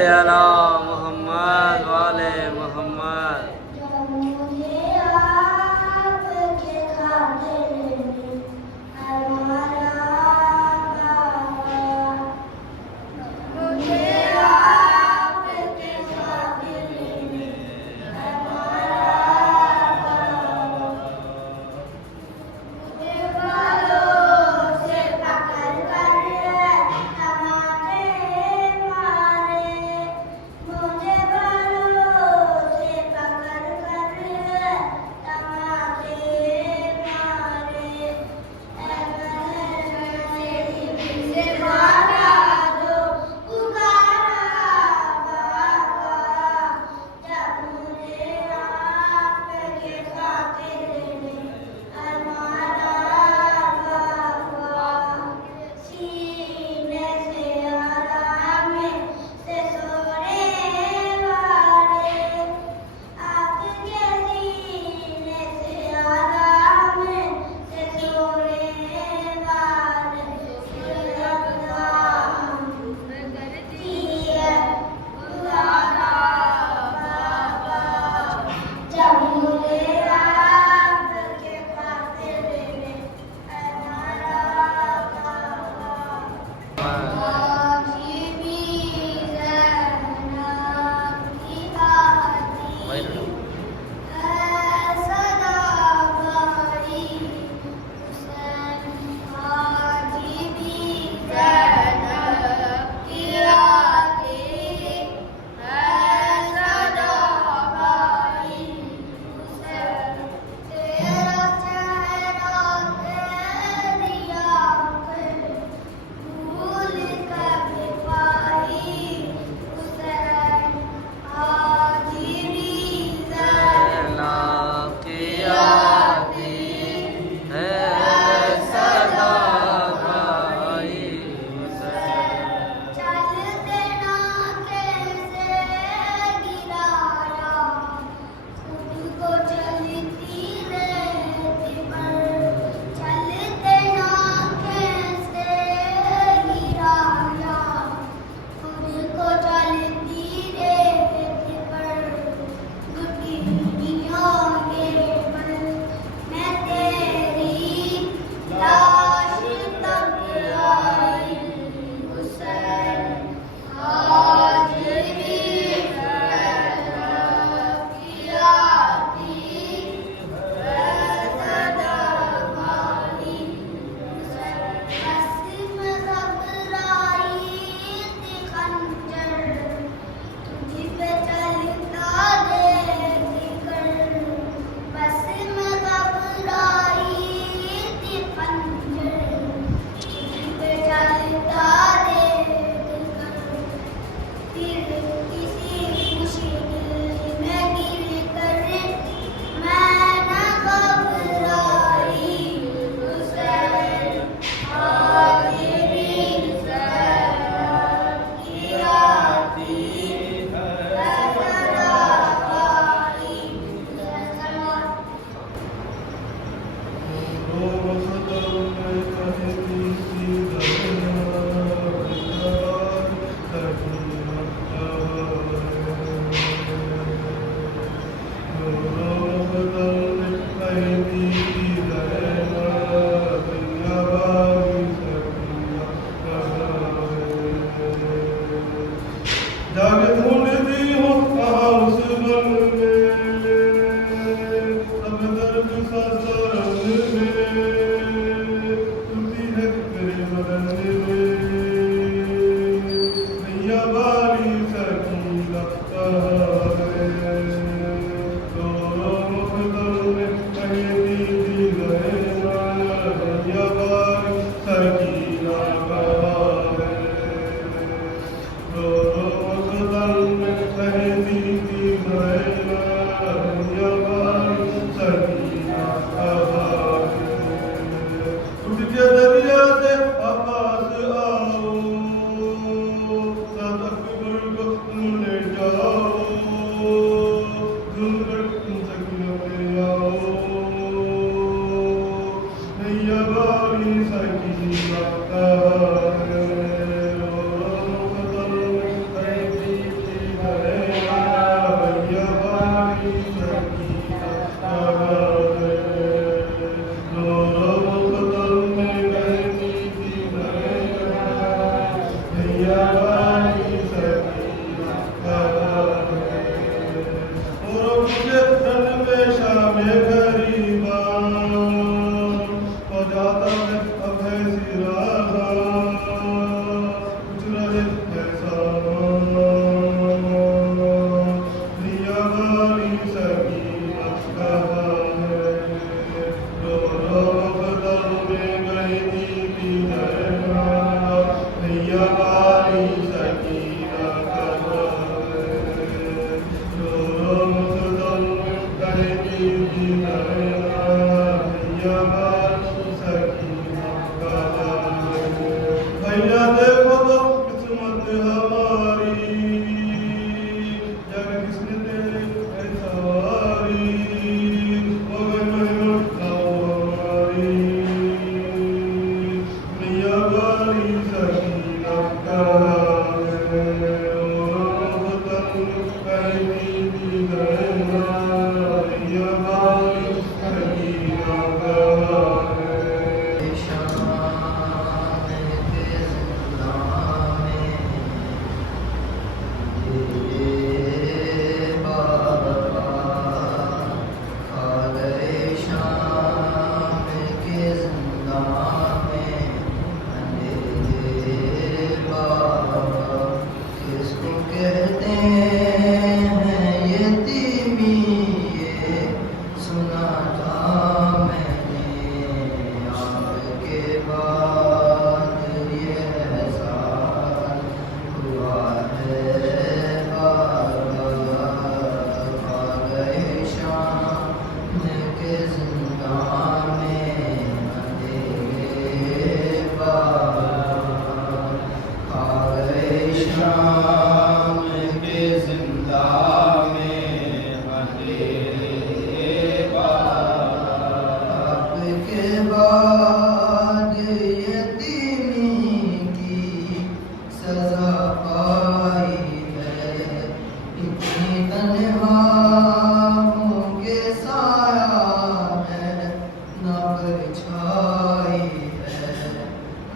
صلی علی محمد والے محمد.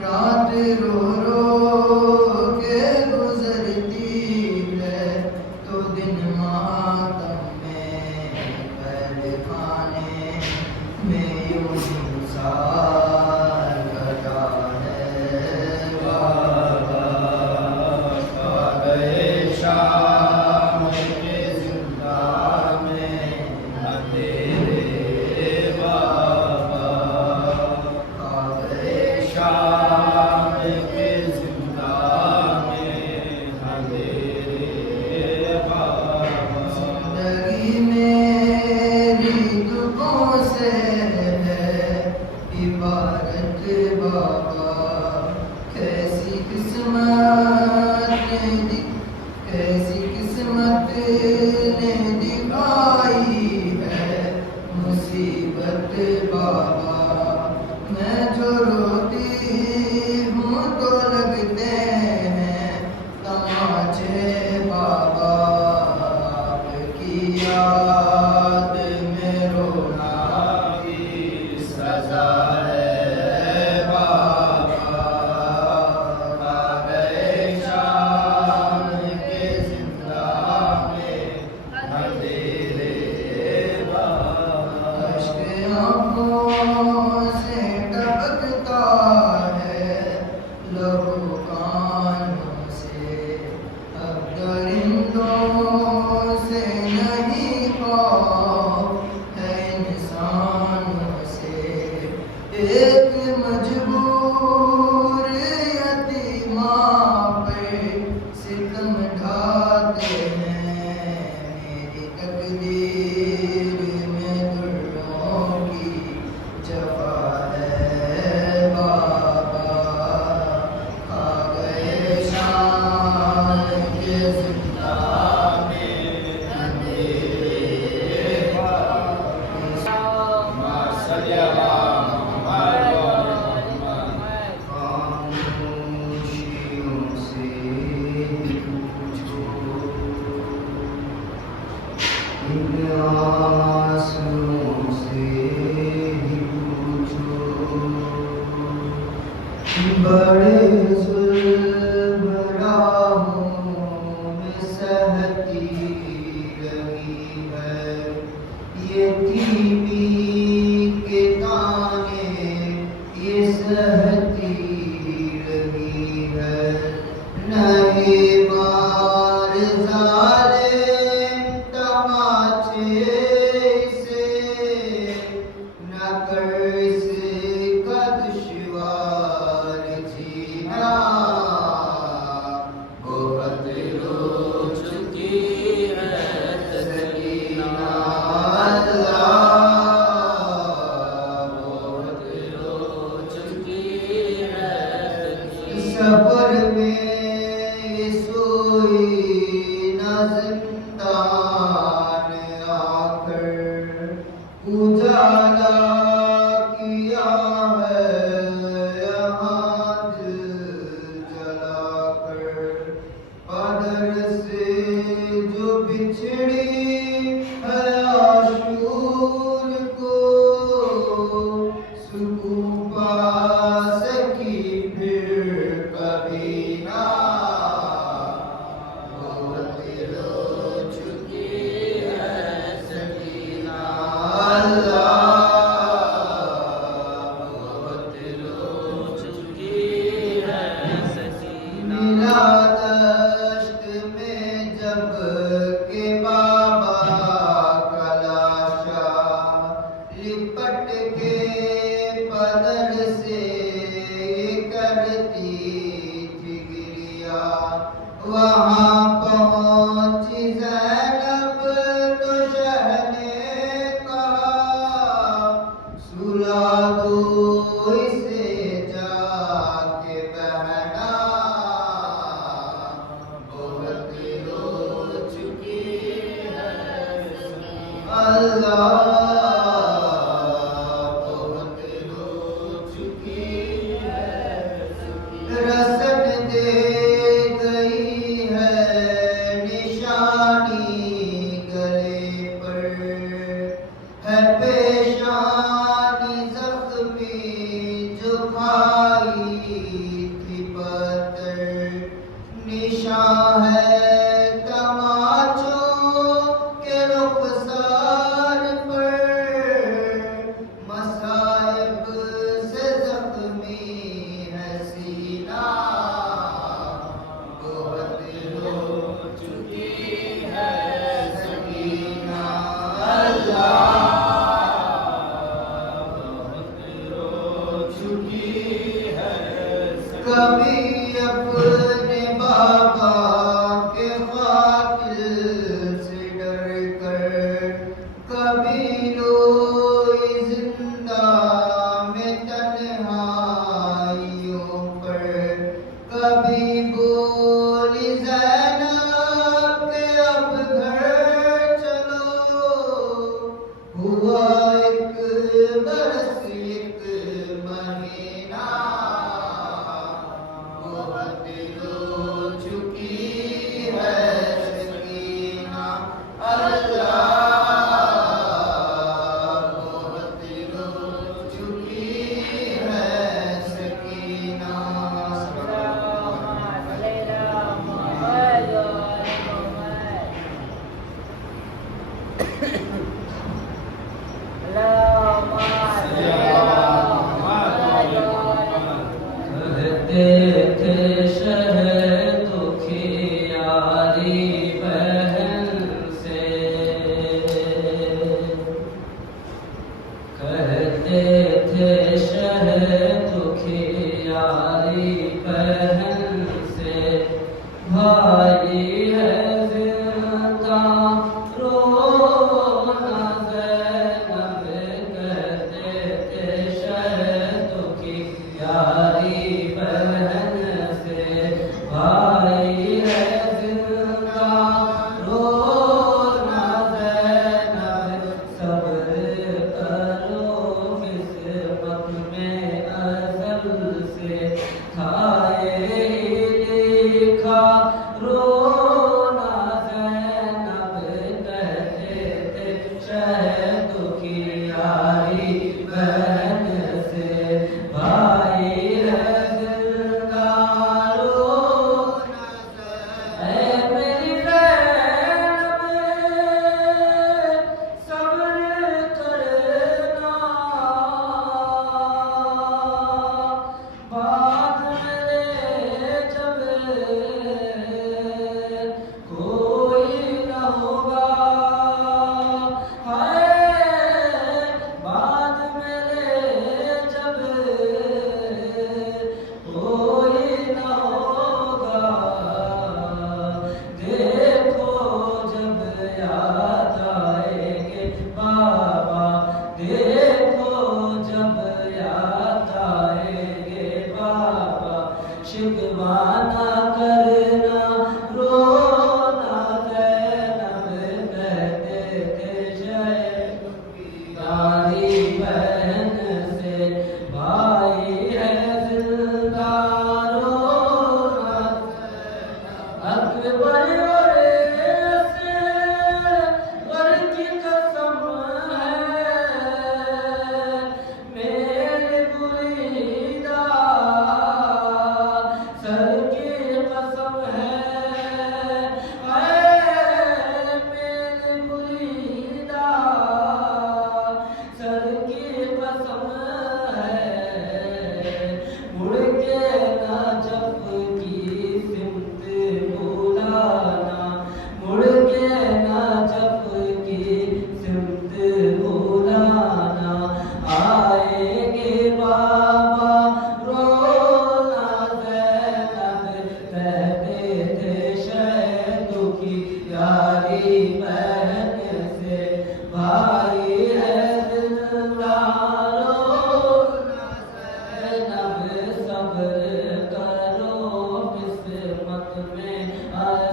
رات رو رو کے گزرتی نہیں مار ظالم تماچے سے، نہ کر اس کا دشوار جینا، بہت رو چکی ہے سکینہ اللہ، بہت رو چکی ہے سفر میں یہ سوئی نہ زندان آ کر، اجالا کیا ہے یہاں دل جلا کر، قدر سے جو بچھڑی ہے عاشور کو، سکون پا سکی پھر کبھی نہ، بہت رو چکی ہے سکینہ اللہ، بہت رو چکی ہے سکینہ۔ ملا دشت میں جب کہ بابا کا لاشا، لپٹ کے پدر سے یہ کرتی تھی گریا، وہاں پہنچی زینب تو شاہ نے کہا، سلا دو اسے جا کے بہنا، بہت رو چکی ہے اللہ، بہت رو چکی ہے، رسن دے گئی ہے نشانی گلے پر، ہے پیشانی زخمی جو کھائی تھی پتھر، نشان ہے تماچوں کے رخسار پر، مصائب سے زخمی ہے سینہ، بہت رو چکی ہے سکینہ اللہ، بہت رو چکی ہے سکینہ۔ کبھی اپنے بابا کے قاتل سے ڈر کر، کبھی روئی زندہ میں تنہائیوں پر، کبھی بولی زینب کہ اب گھر چلو، ہوا ایک برس ایک مہینہ، بہت رو چکی ہے سکینہ اللہ، بہت رو چکی ہے سکینہ۔ کہتے تھے شہد کی یاری بہن سے، کہتے تھے شہد کی یاری بہن سے، بھائی ہے زندہ رونا زینب، کہتے تھے شہد کی یاری بہن سے، بھائی ہے زندہ رونا زینب، صبر کرو قسمت میں ازل سے تھا یہ لکھا، رونا زینب، کہتے تھے شہد کی یاری بہن سے، بھائی ہے زندہ رونا زینب، اے میری زینب صبر کرنا، بعد میں جب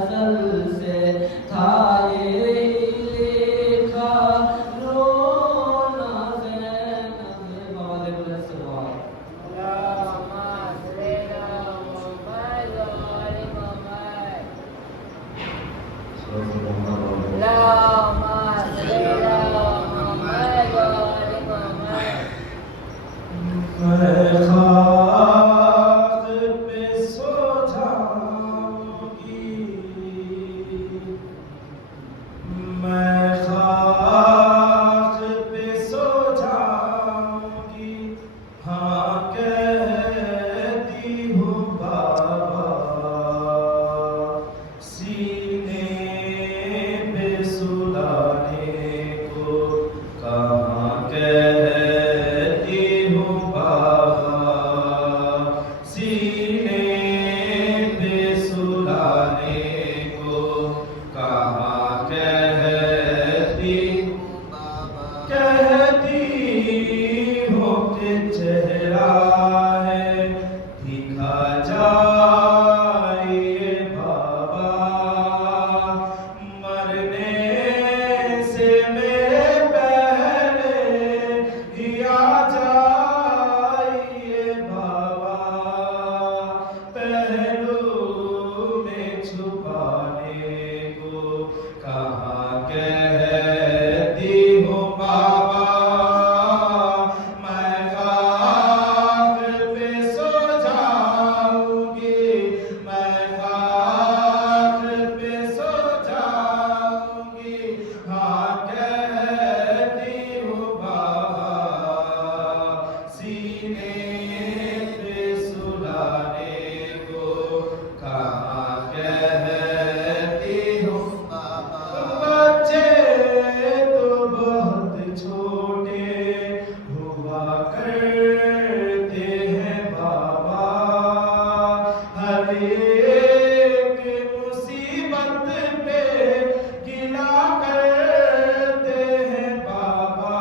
ازل سے تھا یہ لکھا رونا زینب بابا دے بولے سوال میں خاک پہ سو جاؤں گی میں خاک پہ سو جاؤں گی ہاں کہتی ہوں بابا سینے پہ سلانے کو کہاں کہتی ہوں بابا سینے پہ سلانے کو کہاں کہتی ہوں بابا کہتی ہوں کہ چہرہ ہے دکھا جائیے بابا مرنے سے میرے پہلے ہی آ جائیے بابا پہلو میں چھپانے کو کہاں کہتی ہوں بابا میں خاک پہ سو جاؤں گی میں خاک پہ سو جاؤں گی ہاں کہتی ہوں بابا سینے پہ سلانے کو کہاں کہتی ہوں بابا بچے تو بہت چھوٹے ہوا کرتے ہیں بابا ہر ایک مصیبت پہ گلا کرتے ہیں بابا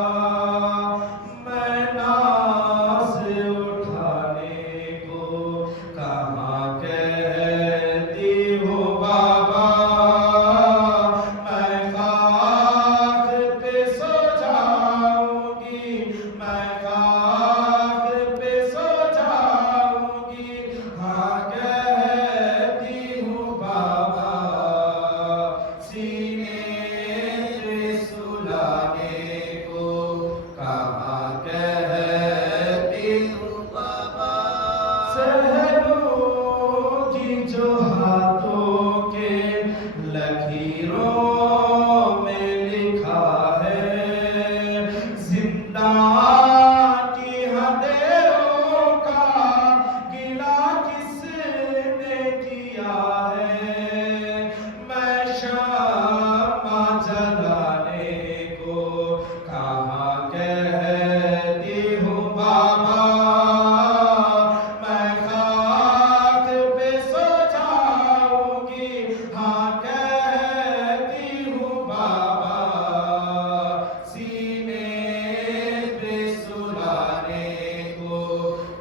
میں ناز اٹھانے کو کہاں کہتی ہوں بابا میں خاک پہ سو جاؤں گی میں خاک پہ سو جاؤں گی ہاں کہتی ہوں بابا سینے پہ سلانے کو کہاں کہتی ہوں بابا سہلوں کی جو ہاتھوں کے لکیروں میں لکھا ہے زندان کی ہتھیلیوں کا گلہ کس نے کیا ہے میں شمع جلانے کو کہاں کہتی ہوں بابا میں خاک پہ سو جاؤں گی ہاں کہتی ہوں بابا سینے پہ سلانے کو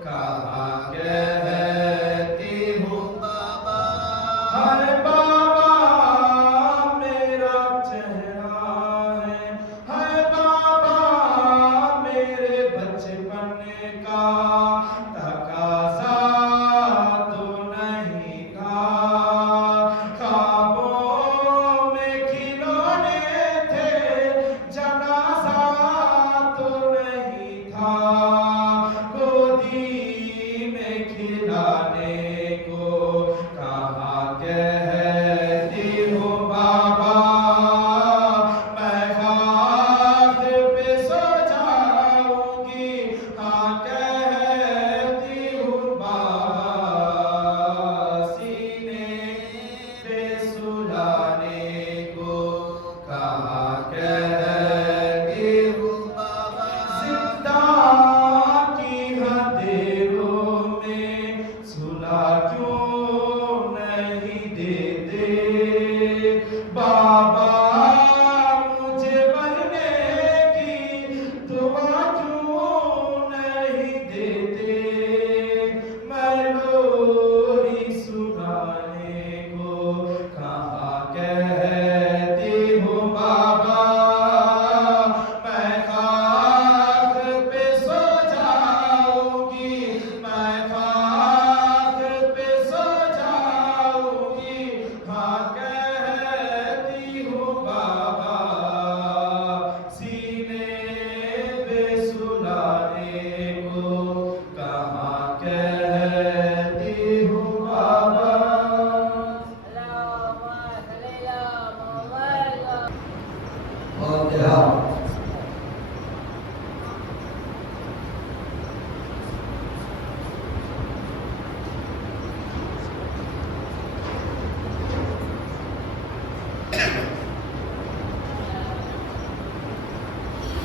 کہاں کہتی ہوں بابا ہر بابا میرا چہرہ ہے ہر بابا میرے بچپن کا تقاضا تو نہیں تھا خوابوں میں کھلونے تھے جنازہ تو نہیں تھا گودی میں کھلانے کو کہاں کہتی ہوں بابا میں خاک پہ سو جاؤں گی ہاں کہتی ہوں بابا سینے پہ سلانے کو کہاں کہتی ہوں بابا زندان کی ہتھیلیوں میں سلا کیوں نہیں دیتے بابا مجھے مرنے کی دعا کیوں نہیں دیتے میں لوری سنانے کو کہاں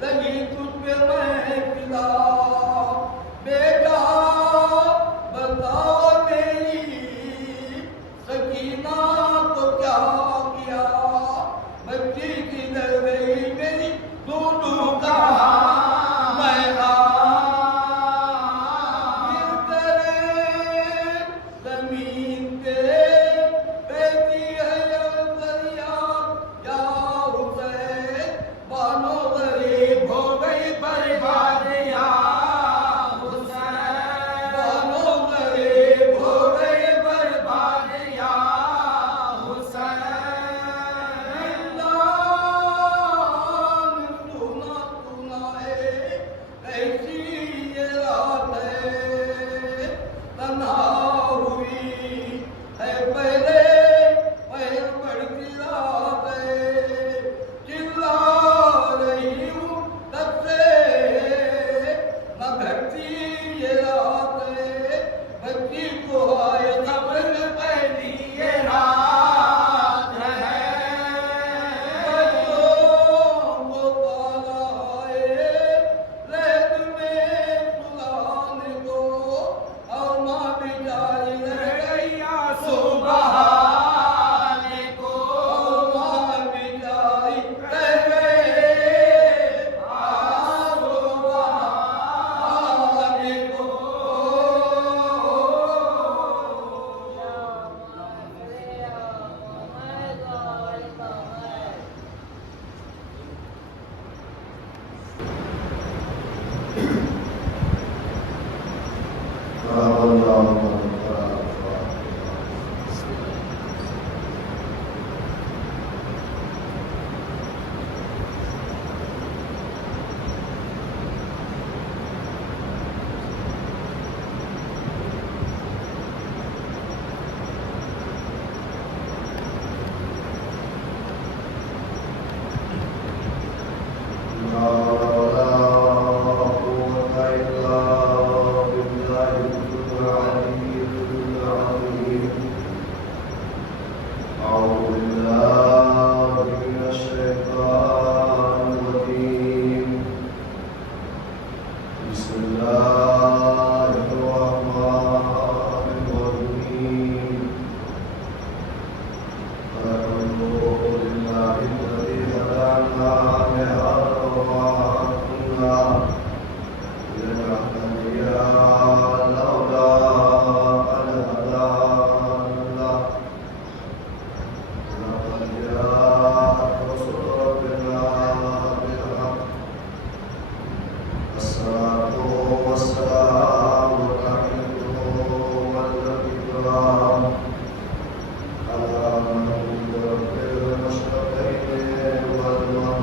لن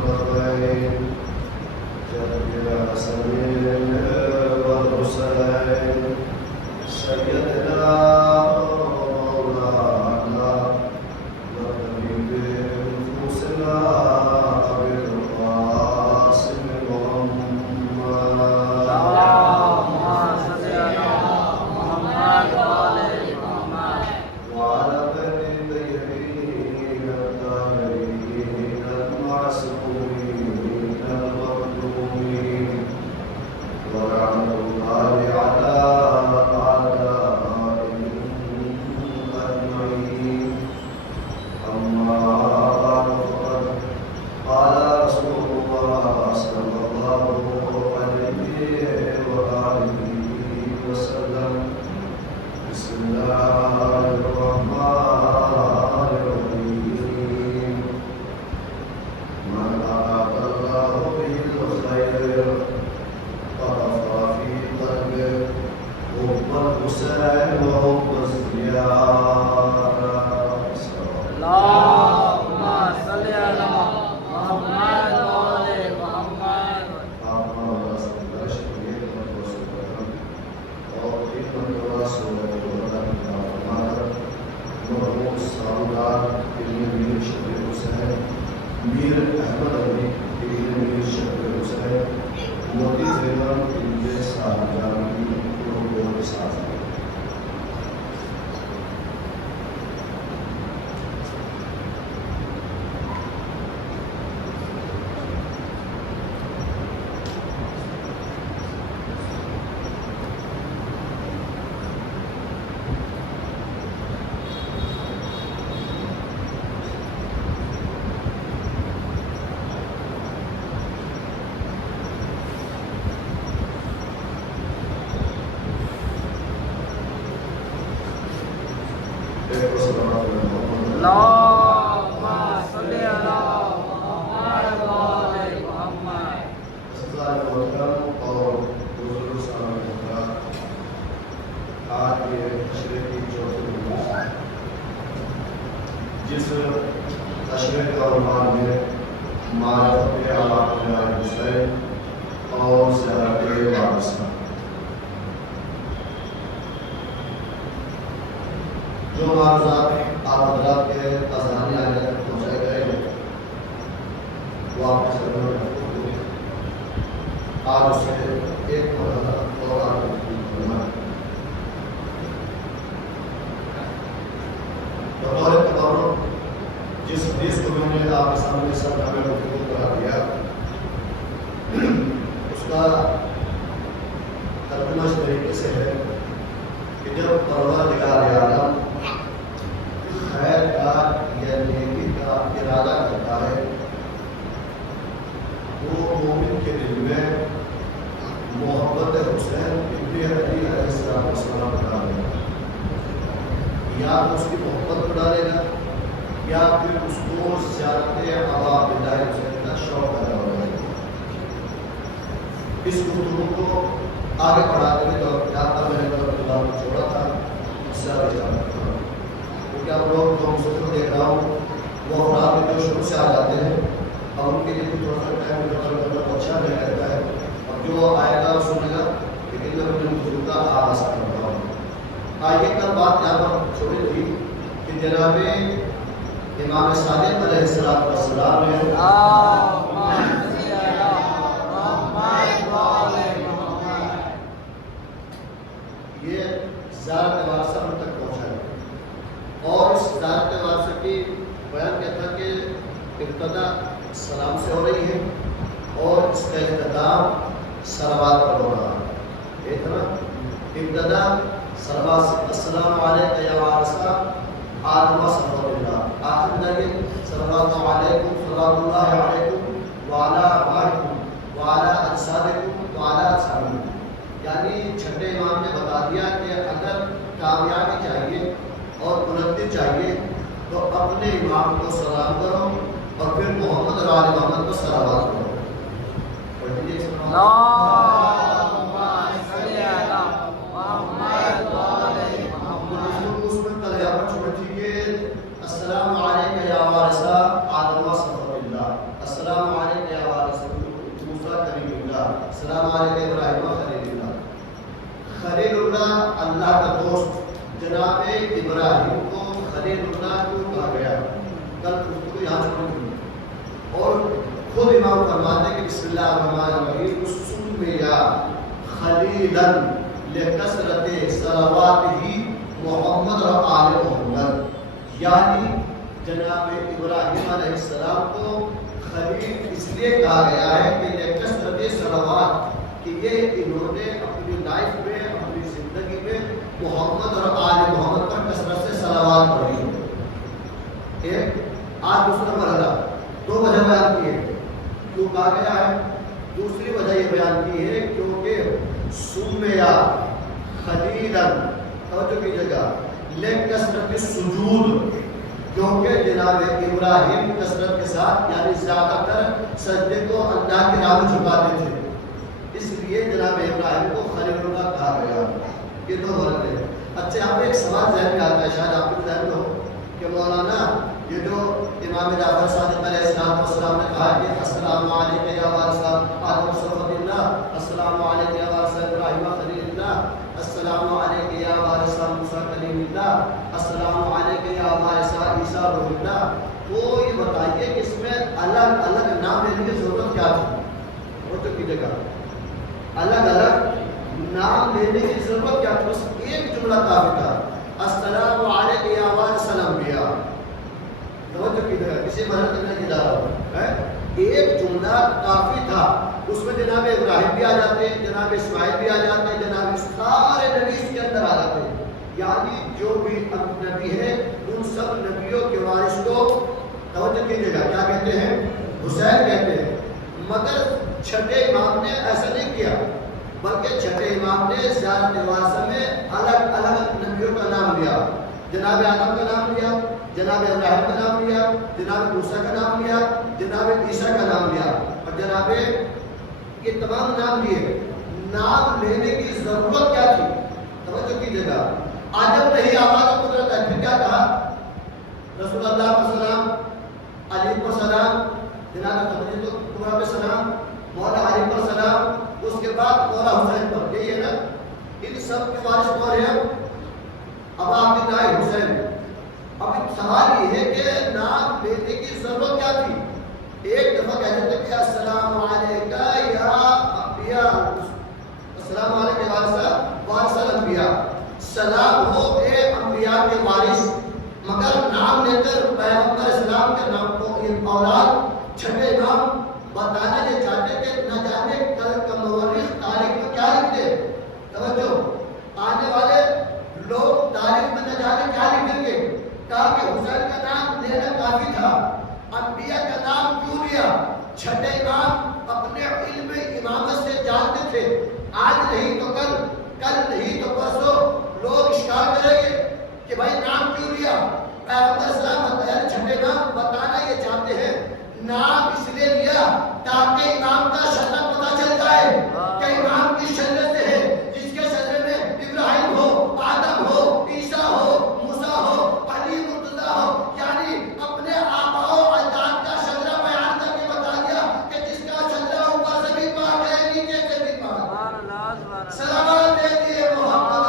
المرين جد الحسنين والحسين سيدنا مولانا وطبيب نفوسنا أبي القاسم محمد وعلى بني الطيبين الطاهرين المعصومين المظلومين ورحمة الله على أعدائهم أجمعين. أما بعد فقد قال رسول الله صلى الله عليه وآله وسلم: بسم الله الرحمن الرحيم. من أراد الله به الخير وقفى في قلبه حب الحسين وحب الزيارة. اللهم صل على محمد وآل محمد. میر احمد علی میر شکر حسین موتی زیورن کے ساتھ جامی لوگوں کے ساتھ اللهم صل على محمد وآل محمد. اور آج یہ تشریح کی چوتھی جس تشریح کا عنوان ہے معرفت آباد حسین اور زیارت وارثہ. جو معروضات آپ حضرات کے اذہان آنے تک پہنچائے گئے ہیں وہ آپ کے سامنے محفوظ ہوئے. آج اسے ایک مرحلہ اور آگے بڑھنا ہے. بطور تبرک جس حدیث کو میں نے آپ کے سامنے سب ہمیں مفہوم کرا دیا اس کا ترجمہ اس طریقے سے ہے کہ جب پروردگار عالم خیر کا یا نیکی کا ارادہ کرتا ہے وہ مومن کے دل میں محبت حسین ابن علی علیہ السلام بنا دے گا. یا تو اس کی محبت بنا دے گا یا پھر اس کو زیارت آباد حسین کا شوق پیدا ہو جائے گا. اس گفتگو کو آگے بڑھاتے ہوئے تو یاد تھا میں نے اللہ کو چھوڑا تھا اس سے آگے جانا تھا کیونکہ آپ لوگ جو مسلسل دیکھ رہا ہوں وہ افراد میں جو شروع سے آ جاتے ہیں اور ان کے لیے بھی تھوڑا سا ٹائم مقرر کرنا تو اچھا نہیں رہتا ہے اور جو آئے گا سنے گا لیکن میں اپنے بزرگ کا آغاز کرتا ہوں. آئیے کل بات یہاں پر چھوڑی تھی کہ جناب امام صادق علیہ السلام نے یہ زیارت وارثہ تک پہنچا ہے اور اس زیارت وارثہ کی بیان کیا تھا کہ ابتدا سلام سے ہو رہی ہے اور اس کا اختتام صلوات پر ہو رہا ہے. ایک نا ابتدا صلوات سے السلام علیکم یا وارثہ آدم صلی اللہ آخر لگے صلوات علیکم صلوات اللہ علیکم وعلی آبائکم وعلی اجسادکم وعلی اصحابکم. یعنی چھٹے امام نے بتا دیا کہ اگر کامیابی چاہیے اور بلندی چاہیے تو اپنے امام کو سلام کرو اور پھر محمد اور آل محمد کو صلوات کرو. السلام علیکم یا وارثہ آدم صلی اللہ السلام علیکم علیہ ابراہیم خلیل اللہ. خلیل اللہ اللہ کا دوست جناب ابراہیم کو خلیل اللہ کیوں کہا گیا؟ کل اس کو یاد رکھیں. اور خود امام فرماتے ہیں کہ بسم اللہ الرحمن الرحیم سمیا خلیلا لکثرت صلواتہ محمد و آل محمد. یعنی جناب ابراہیم علیہ السلام کو خلیل اس لیے کہا گیا ہے کہ لکثرت صلوات کہ یہ انہوں نے اپنی لائف میں اپنی زندگی میں محمد اور آل محمد پر کثرت سے صلوات پڑھی ہے. ایک آج دوسرا مرحلہ دو وجہ بیان کی ہے کیوں کہا گیا ہے. دوسری وجہ یہ بیان کی ہے کیونکہ سمیا خلیلا توجہ کیجیے گا لکثرت سجود کیونکہ جناب ابراہیم کثرت کے ساتھ یعنی زیادہ تر سجدے کو اللہ کے نام جھکاتے تھے اس لیے جناب ابراہیم کو خلیل اللہ کہا گیا. یہ دو غلط ہے. اچھا آپ ایک سوال ذہن میں آتا ہے شاید آپ کو ذہن میں ہو کہ مولانا یہ جو امام جعفر صادق علیہ السلام نے کہا کہ السلام علیکم یا وارث آدم صفوت اللہ السلام علیکم یا وارث ابراہیم خلیل اللہ السلام علیکم یا وارث موسیٰ کلیم اللہ السلام علیکم یا وارث عیسیٰ روح اللہ. تو یہ بتائیے کہ اس میں الگ الگ نام لینے کی ضرورت کیا تھی؟ وہ تو کیجیے گا الگ الگ نام لینے کی ضرورت کیا تھی؟ بس ایک جملہ کافی تھا السلام علیکم یا وارث الانبیاء. توجہ کیجیے گا کسی مرحلے تک نہیں جا رہا ہوں. ایک جملہ کافی تھا. اس میں جناب ابراہیم بھی آ جاتے ہیں جناب اسماعیل بھی آ جاتے ہیں جناب سارے نبی اس کے اندر آ جاتے ہیں. یعنی جو بھی نبی ہے ان سب نبیوں کے وارث کو توجہ کیجیے گا کیا کہتے ہیں؟ حسین کہتے ہیں. مگر چھٹے امام نے ایسا نہیں کیا بلکہ چھٹے امام نے زیارت وارثہ میں الگ الگ نبیوں کا نام لیا. جناب آدم کا نام لیا جناب ابراہیم کا نام لیا جناب موسیٰ کا نام لیا جناب عیسیٰ کا نام لیا اور جناب یہ تمام نام لیے. نام لینے کی ضرورت کیا تھی؟ توجہ کیجیے گا. آدم نہیں آواز قدرت ہے پھر کیا کہا؟ رسول اللہ کا سلام علی کو سلام جناب خدیجہ کبریٰ پہ سلام مولا علی پر سلام اس کے بعد مولا حسین پر. یہی ہے نا. ان سب کے وارث کون ہیں؟ اب آپ نے کہا حسین. اب سوال یہ ہے کہ نام لینے کی ضرورت کیا تھی؟ ایک دفعہ کہتے تھے کہ السلام علیکم یا انبیاء السلام علیکم وارث الانبیاء سلام ہو اے انبیاء کے وارث. مگر نام لے کر پیغمبر اسلام کے نام کو ان اولاد چھٹے امام بتانا یہ چاہتے کہ نہ جانے کل کا مورخ تاریخ میں کیا لکھتے. توجہ آنے والے لوگ تاریخ میں نہ جانے کیا لکھیں گے. کہا کہ حسین کا نام لینا کافی تھا. انبیاء کا نام کیوں لیا؟ چھٹے امام اپنے علم امامت سے جانتے تھے. آج نہیں تو کل کل نہیں تو پرسوں لوگ اشکال کریں گے کہ بھائی نام کیوں لیا. پیغمبر اسلام بتایا چھٹے امام بتانا یہ چاہتے ہیں نام اس لیے لیا تاکہ امام کا شرع پتہ چل جائے کہ امام کی شریعت سے ہے جس کے شرع میں ابراہیم ہو آدم ہو عیسیٰ ہو موسیٰ ہو علی مرتضیٰ ہو یعنی اپنے آباء و اجداد کا شرع بیان کر کے بتا دیا کہ جس کا شرع اوپر سے بھی پاک ہے نیچے سے بھی پاک. سلامات دیجیے محمد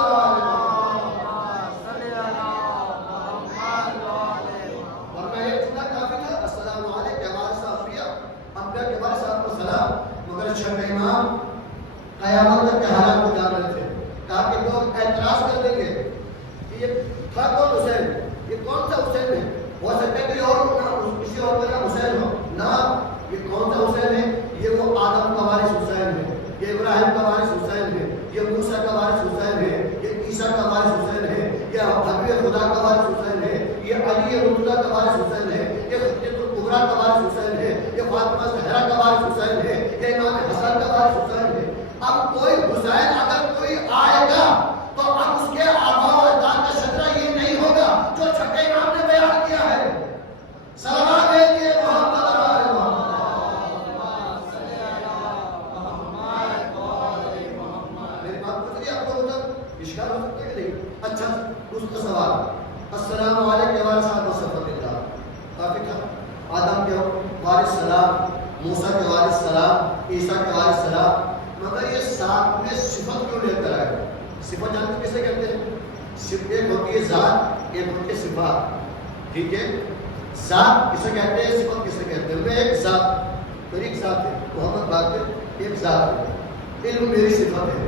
چھٹے امام قیامت تک کے حالات کو جان رہے تھے تاکہ لوگ اعتراض کر دیں گے کہ یہ تھا کون حسین. یہ کون سا حسین ہے؟ ہو سکتا ہے کہ اور کسی اور کا حسین ہو نہ. یہ کون سا حسین ہے؟ یہ وہ آدم کا وارث حسین ہے یہ ابراہیم کا وارث حسین ہے یہ موسیٰ کا وارث حسین ہے یہ عیسیٰ کا وارث حسین ہے یہ حبیب خدا کا وارث حسین ہے یہ علی مرتضیٰ کا وارث حسین ہے یہ خدیجہ کبریٰ کا وارث حسین ہے یہ فاطمہ زہرا کا وارث حسین ہے یہ امام حسن کا وارث حسین ہے. اب کوئی حسین اگر کوئی آئے گا تو اب اس کے آباء و اجداد کا شرع یہ نہیں ہوگا جو چھٹے امام نے بیان کیا ہے. سلام دیجیے محمد میری بات بتائیے آپ کو ادھر اشکال ہو سکتا ہے کہ نہیں. اچھا دوسرا سوال السلام علیکم وارث صفوت اللہ کافی تھا. آدم کے وارث سلام موسیٰ کے وارث سلام عیسیٰ کے وارث سلام مگر یہ ساتھ میں صفت کیوں لے کر آئے؟ صفت جانتے کسے کہتے ہیں؟ ایک ہوتی ہے ذات، ایک ہوتی ہے صفات. ٹھیک ہے، ذات کسے کہتے ہیں، صفت کسے کہتے ہیں؟ میں ایک ذات، میری ایک ذات ہے، محمد باقر ایک ذات ہے، علم میری صفت ہے.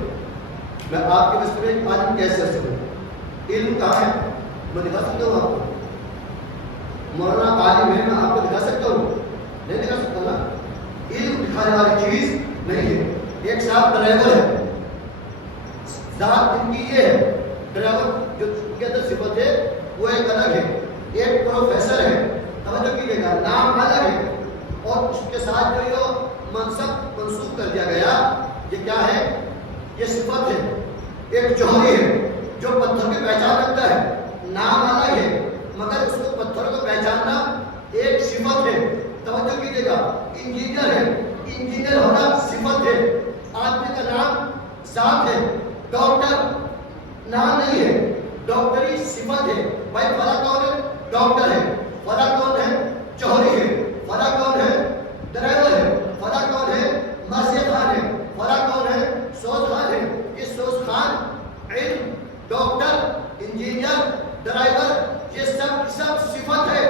میں آپ کے مسئلے میں عالم کیسے ہوں؟ علم کہاں ہے؟ میں دکھا سکتا ہوں آپ کو. مولانا عالم ہے، میں آپ کو دکھا سکتا ہوں؟ نہیں دکھا سکتا نا. علم دکھانے والی چیز نہیں ہے. ایک صاحب ڈرائیور ہے، ذات ان کی یہ ہے، ڈرائیور جو کے اندر صفت ہے وہ ایک الگ ہے. ایک پروفیسر ہے، توجہ کیجیے گا، نام الگ ہے، اور اس کے ساتھ جو یہ منصب منسوخ کر دیا گیا، یہ کیا ہے؟ یہ صفت ہے. ایک جوہری ہے جو پتھر کی پہچان رکھتا ہے، نام الگ ہے، مگر اس کو پتھر کو پہچاننا ایک صفت ہے. توجہ کیجیے گا. انجینئر ہے، انجینئر ہونا صفت ہے. آدمی کا نام ذات ہے. ڈاکٹر نام نہیں ہے، ڈاکٹری صفت ہے. بھائی فلاں کون ہے؟ ڈاکٹر ہے. فلاں کون ہے؟ جوہری ہے. فلاں کون ہے؟ ڈرائیور ہے. فلاں کون ہے؟ مرثیہ خان ہے. فلاں کون ہے؟ سوز خان ہے. یہ سوز خان، علم، ڈاکٹر، انجینئر، ڈرائیور، یہ سب صفت ہے.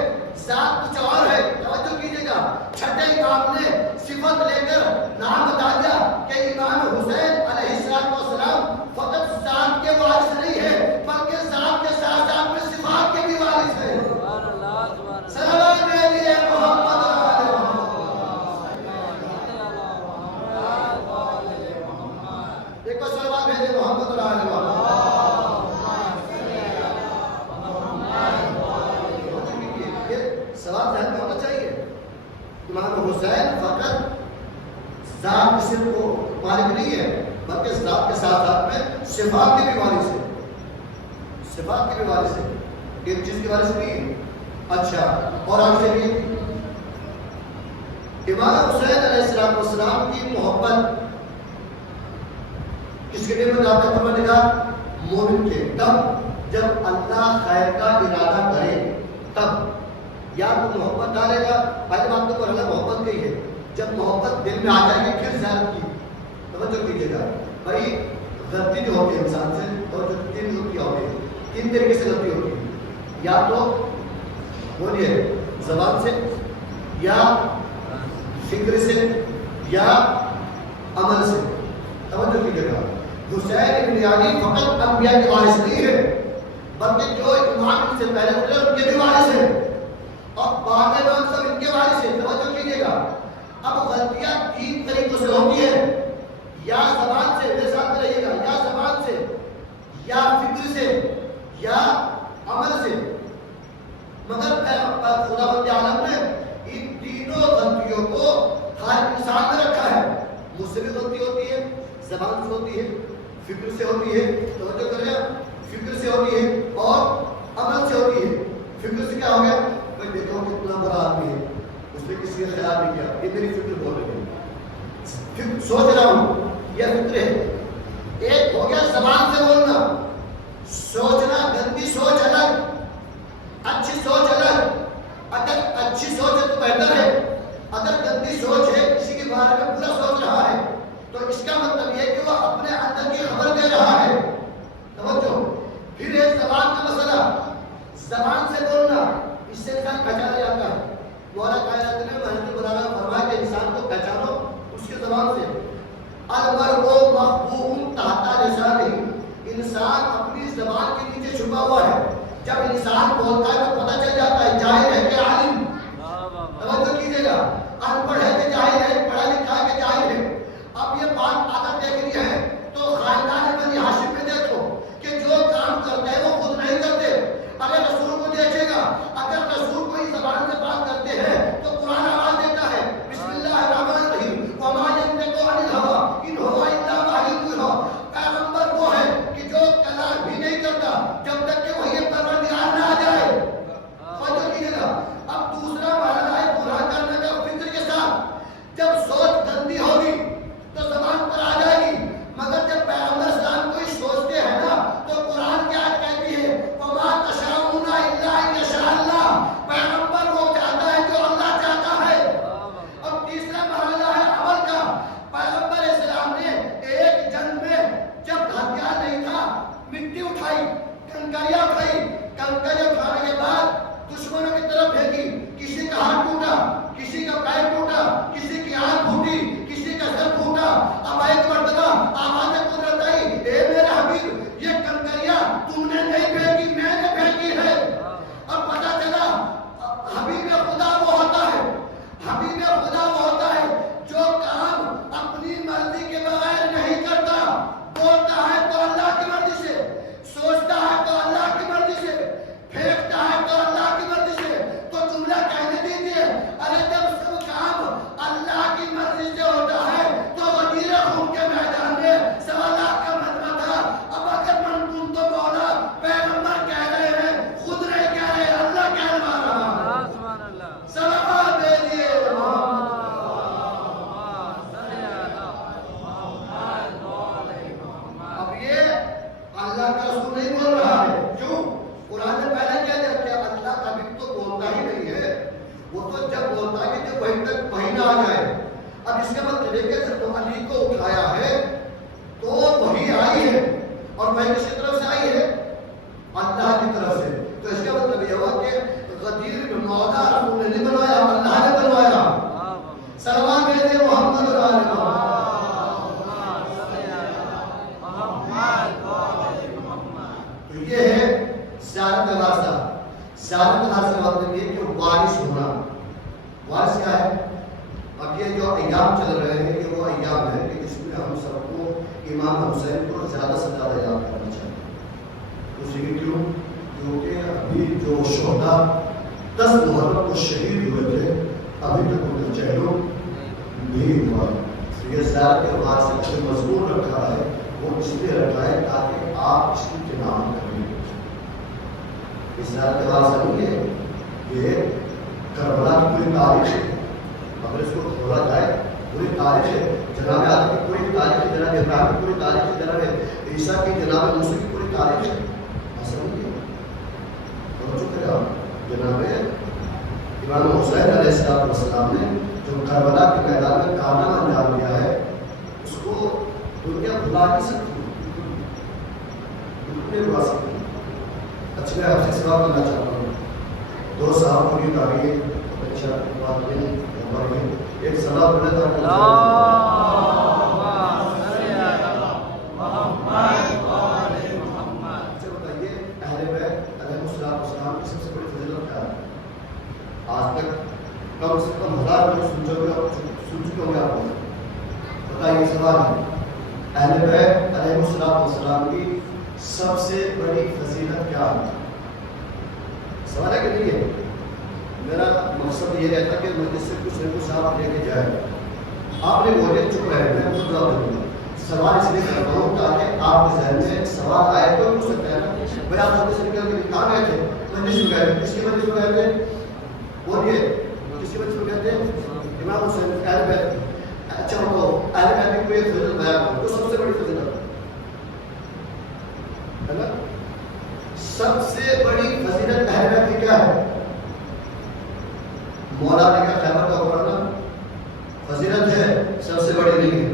ذات کچھ اور ہے. توجہ کیجیے گا. چھٹے امام نے صفت لے کر نام بتا دیا کہ امام حسین علیہ السلام فقط ذات کے وارث نہیں ہے، بلکہ ذات کے ساتھ ساتھ میں صفات کے بھی وارث ہیں. سلام علیہ محمد. دیکھو سلام بھیجے محمد سوال ذہن میں ہونا چاہیے. امام حسین فقط ذات صرف کو مالک نہیں ہے، بلکہ ذات کے ساتھ ساتھ میں صفات کے بھی وارث ہے. صفات کے بھی وارث ہے، ایک چیز کے وارث نہیں ہے. اچھا، اور آگے چلیے. امام حسین علیہ السلام کی محبت کس کے لیے بتاتا ہے پروردگار؟ مومن کے. تب جب اللہ خیر کا ارادہ کرے تب یا تو محبت ڈالے گا. پہلے بات تو اللہ محبت کی ہے. جب محبت دل میں آ جائے گی پھر زیادہ کی. توجہ کیجیے گا بھائی. غلطی جو ہوتی ہے انسان سے، اور جو تین ہوتی ہے، تین طریقے سے غلطی ہوتی ہے. یا تو بولیے زبان سے، یا فکر سے، یا عمل سے. توجہ کیجیے گا. حسین ابن علی فقط انبیاء کے وارث نہیں ہے، بلکہ جو امام ان سے پہلے گزرے ان کے بھی وارث ہیں، اور بعد میں لوگ سب ان کے وارث ہیں. توجہ کیجیے گا. اب غلطیاں تین طریقوں سے ہوتی ہے. یا زبان سے، میرے ساتھ رہیے گا، یا زبان سے، یا فکر سے، یا عمل سے. مگر خدا بند عالم نے ان تینوں غلطیوں کو ہر انسان میں رکھا ہے. مجھ سے بھی غلطی ہوتی ہے، زبان سے ہوتی ہے، فکر سے ہوتی ہے. توجہ کر رہے ہیں؟ فکر سے ہوتی ہے اور عمل سے ہوتی ہے. فکر سے کیا ہو گیا؟ میں دیکھتا ہوں کتنا بڑا آدمی ہے، اس نے کسی نے خیال نہیں کیا، یہ میری فکر بول رہی ہے. سوچ رہا ہوں، یہ فکر ہے. ایک ہو گیا زبان سے بولنا. سوچنا، گندی سوچ الگ، اچھی سوچ الگ. اگر اچھی سوچ ہے تو بہتر ہے. اگر گندی سوچ ہے، کسی کے بارے میں برا سوچ رہا ہے، تو اس کا مطلب یہ کہ وہ اپنے اندر کی خبر دے رہا ہے. توجہ. پھر ایک زبان کا مسئلہ، زبان سے بولنا، اس سے انسان پہچانا جاتا ہے. مولا کائنات نے محنت بنانا فرمایا کہ انسان کو پہچانو اس کی زبان سے. المرء مخبوء تحت لسانه. انسان اپنی زبان کے نیچے چھپا ہوا ہے. جب انسان بولتا ہے تو پتہ چل جاتا ہے جاہل ہے کہ عالم. توجہ کیجیے گا. ان پڑھ ہے کہ جاہل ہے، پڑھا لکھا ہے کہ جاہل ہے. اب یہ بات عادت دیکھنی ہے تو خاندان بنی ہاشم میں دیکھو کہ جو کام کرتے ہیں وہ خود نہیں کرتے. اگر رسول کو دیکھے گا، اگر رسول کوئی زبان سے بات کرتے ہیں تو قرآن آواز دیتا ہے بسم اللہ الرحمن الرحیم وما ينطق عن الهوى ان هو الا وحی یوحی. پیغمبر وہ ہے کہ جو کلام بھی نہیں کرتا جب تک کہ وحی پروردگار نہ آ جائے. آئینہ آ جائے. اب اس کا مطلب ہے کہ جب علی کو اٹھایا ہے تو وہی آئی ہے اور وہی کس کی طرف سے آئی ہے؟ اللہ کی طرف سے. تو اس کا مطلب یہ ہوا کہ غدیر بن مولا رسول نے نہیں بنوایا، اللہ نے بنوایا. سلمان کہتے محمد اور آل محمد. تو یہ ہے زیارت غازہ. زیارت غازہ کا مطلب یہ کہ وارث ہونا. وارث کیا ہے؟ اب یہ جو ایام چل رہے ہیں یہ وہ ایام ہے کہ جس میں ہم سب کو امام حسین کو زیادہ سے زیادہ یاد کرنا چاہیے. اسی میں کیوں؟ کیونکہ ابھی جو شہداء 10 محرم کو شہید ہوئے تھے ابھی تک ان کا چہروں نہیں ہوا. یہ زیارت کے بعد سے جو مضمون رکھا ہے وہ اس لیے رکھا ہے تاکہ آپ اس کی تنام کریں. اس زیارت کے بعد سے نہیں ہے، یہ کربلا کی پوری تاریخ ہے. اگر اس کو کھولا جائے پوری تاریخ ہے. جناب آدم کی پوری تاریخ ہے، جناب ابراہیم کی پوری تاریخ ہے، جناب عیسیٰ کی، جناب موسیٰ کی پوری تاریخ ہے. ایسا نہیں ہے. جناب امام حسین علیہ السلام نے جو کربلا کے میدان میں کارنامہ انجام دیا ہے اس کو دنیا بھلا نہیں سکتی، نہیں بھلا سکتی. اچھا میں آپ سے سوال کرنا چاہتا ہوں. 2 صحابوں کی تاریخ اچھا بات نہیں ہماری ایک سوال پڑھا تھا. آج تک کم سے کم 1000 لوگ سن چکے ہوں گے. آپ کو بتائیے سوال ہے اہل بیت علیہ السلام کی سب سے بڑی فضیلت کیا ہے؟ سوال ہے کہ نہیں ہے؟ میرا مقصد یہ رہتا کہ مجلس سے کچھ نہ کچھ آپ لے کے جائے. آپ نے بولے چپ رہے میں خود جواب دوں گا. سوال اس لیے کرتا ہوں تاکہ آپ کے ذہن میں سوال آئے تو پوچھ سکتے ہیں نا. بھائی آپ مجلس سے نکل کے کہاں گئے تھے؟ مجلس میں گئے. کس کی مجلس میں گئے تھے؟ بولیے کس کی مجلس میں گئے تھے؟ امام حسین اہل بیت. اچھا بتاؤ اہل بیت کو یہ فضیلت بیان کرو تو سب سے بڑی فضیلت ہے نا. سب سے بڑی فضیلت اہل بیت کی کیا ہے؟ مولا نے کہا خیبر کا پڑھنا فضیلت ہے، سب سے بڑی نہیں ہے.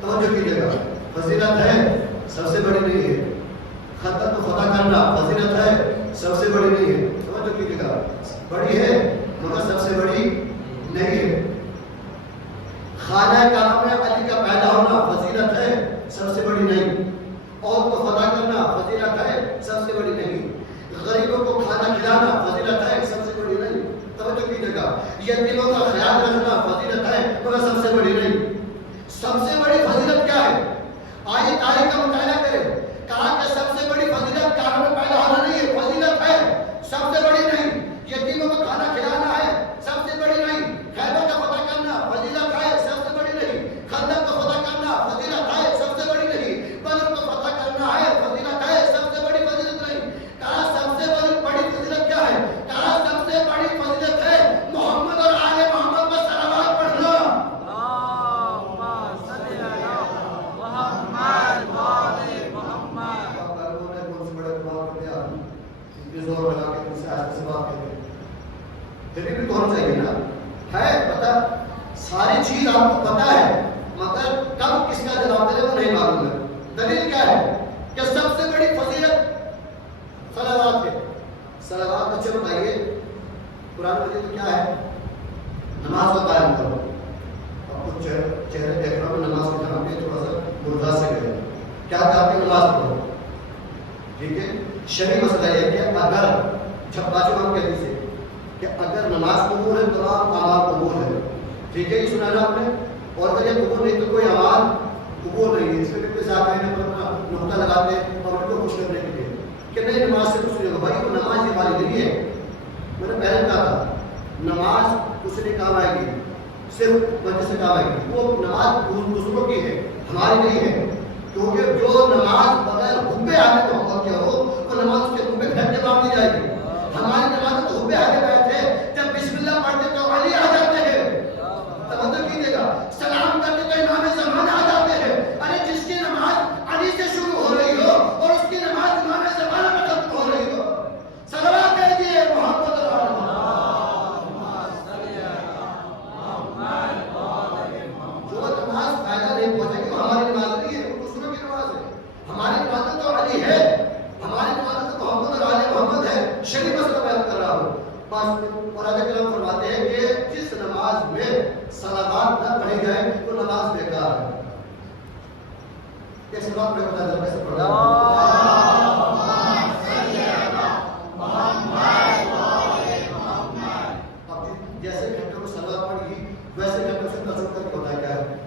توجہ کیجیے گا، فضیلت ہے سب سے بڑی نہیں ہے. خندق کو فتح کرنا فضیلت ہے، سب سے بڑی نہیں ہے. توجہ کیجیے گا، بڑی ہے مگر سب سے بڑی نہیں ہے. خانہ کعبہ میں علی کا پیدا ہونا فضیلت ہے، سب سے بڑی نہیں. عورت کو فتح کرنا فضیلت ہے، سب سے بڑی نہیں. غریبوں کو کھانا کھلانا فضیلت ہے، سب سے بڑی نہیں. توجہ کیجیے گا، یتیموں کا خیال رکھنا فضیلت ہے مگر سب سے بڑی نہیں. سب سے بڑی فضیلت کیا ہے؟ آئیے تاریخ کا مطالعہ کریں. کہا کہ سب سے بڑی فضیلت کعبہ میں پیدا ہونا نہیں ہے، فضیلت ہے سب سے بڑی نہیں. یتیموں کو کھانا کھلانا ہے سب سے بڑی نہیں. خیبر کا فتح کرنا فضیلت ہے سب سے بڑی نہیں. خندق کو فتح کرنا فضیلت ہے سب سے بڑی نہیں. بدر کو فتح کرنا ہے فضیلت ہے سب سے بڑی فضیلت نہیں. کہا سب سے بڑی فضیلت کیا ہے؟ کہا سب سے بڑی فضیلت ہے محمد اور آل محمد پر صلوات پڑھنا. زور لگا کے مجھ سے آج سے بات کریں دلیل بھی تو ہونا چاہیے نا. ہے پتہ ساری چیز آپ کو پتہ ہے مگر کب کس کا جواب دے وہ نہیں معلوم ہے. دلیل کیا ہے کہ سب سے بڑی فضیلت صلوات ہے. صلوات اچھے بتائیے قرآن مجید میں کیا ہے؟ نماز کو قائم کرو. اب کچھ چہرے دیکھ رہا ہوں نماز کے نام پہ تھوڑا سا مردہ سے گئے. کیا کہتے ہیں نماز پڑھو؟ ٹھیک ہے. شرعی مسئلہ یہ کہ اگر چھپاچو ہم کہتے ہیں کہ اگر نماز قبول ہے تو اعمال قبول ہے. ٹھیک ہے یہ سنا نا آپ نے. اور اگر یہ قبول نہیں تو کوئی اعمال قبول نہیں ہے. اس میں کوئی صاحب ہے اپنا نقطہ لگاتے ہیں اور ان کو خوش کرنے کے لیے کہ نہیں نماز سے کچھ نہیں ہوگا. بھائی وہ نماز یہ والی نہیں ہے. میں نے پہلے کہا تھا نماز اس لیے کام آئے گی صرف وجہ سے کام آئے گی. وہ نماز دوسروں کی ہے ہماری نہیں ہے. کیونکہ جو نماز بغیر حب آنے محبت کیا ہو وہ نماز اس کے حب پھیلنے باندھ دی جائے گی. ہماری نماز تو حب آنے بیٹھے جب بسم اللہ پڑھتے تو علی آ جاتے ہیں. توجہ کیجیے گا. سلام کرتے تو امام زمانہ آ جاتے ہیں. ارے جس کی نماز علی سے شروع ہو رہی ہو اور اس کی نماز امام زمانہ میں ختم ہو رہی ہو صلوات کہیے محمد نہیں پہنچے گی، وہ ہماری نماز نہیں ہے، وہ دوسروں کی نماز ہے. ہماری نماز تو علی ہے، ہماری نماز تو محمد اور آل محمد ہے. شریف مسئلہ بیان کر رہا ہوں. بس قرآن کریم فرماتے ہیں کہ جس نماز میں صلوات نہ پڑھی جائے وہ نماز بیکار ہے. ایک سبب میں بتا دوں کیسے پڑھا جیسے گھنٹوں کو صلوات پڑھی ویسے گھنٹوں سے تصور کر کے ہوتا ہے کیا ہے؟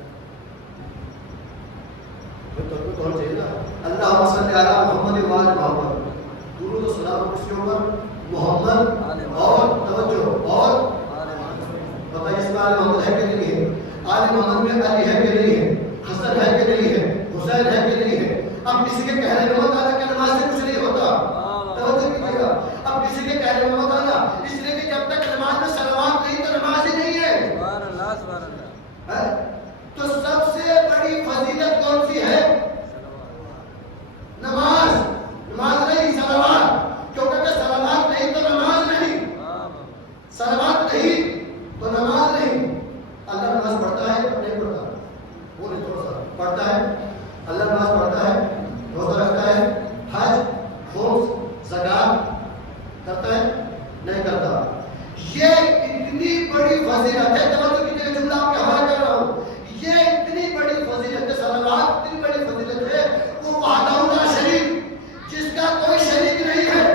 تو چاہیے نا اللہ صلی علی محمد و آل محمد. درود و سلام کس کے اوپر؟ محمد اور توجہ اور بتائیے اس میں آل محمد ہے کہ نہیں ہے؟ آل محمد میں علی ہے کہ نہیں ہے؟ حسن ہے کہ نہیں ہے؟ حسین ہے کہ نہیں ہے؟ اب کسی کے کہنے میں مت آنا کہ نماز سے کچھ نہیں ہوتا. توجہ کیجیے گا. اب کسی کے کہنے میں مت آنا اس لیے کہ جب تک نماز میں صلوات نہیں تو نماز ہی نہیں ہے. سبحان اللہ سبحان اللہ. تو سب سے بڑی فضیلت کون سی ہے؟ نماز. نماز نہیں صلوات. کیونکہ اگر صلوات نہیں تو نماز نہیں. صلوات نہیں تو نماز نہیں. اللہ نماز پڑھتا ہے یا نہیں پڑھتا؟ وہ نہیں تھوڑا سا پڑھتا ہے. اللہ نماز پڑھتا ہے، روزہ رکھتا ہے، حج خمس زکات کرتا ہے نہیں کرتا. یہ اتنی بڑی فضیلت ہے. توجہ کیجیے جملہ آپ کے حوالے کر رہا ہوں. یہ اتنی بڑی فضیلت ہے. صلوات اتنی بڑی فضیلت ہے. وہ وحدہ لا شریک جس کا کوئی شریک نہیں ہے.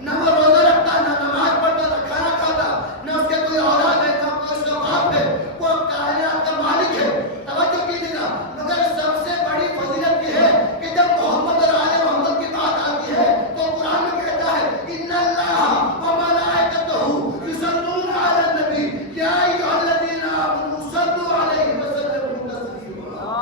نہ وہ روزہ رکھتا، نہ نماز پڑھتا، نہ کھانا کھاتا، نہ اس کے کوئی اولاد ہے، نہ کوئی اس کا باپ ہے. وہ کائنات کا مالک ہے. توجہ کیجیے گا. مگر سب سے بڑی فضیلت یہ ہے کہ جب محمد اور آل محمد کی بات آتی ہے تو قرآن میں کہتا ہے ان اللہ و ملائکتہ یصلون علی النبی یا ایھا الذین آمنوا صلوا علیہ وسلموا تسلیما.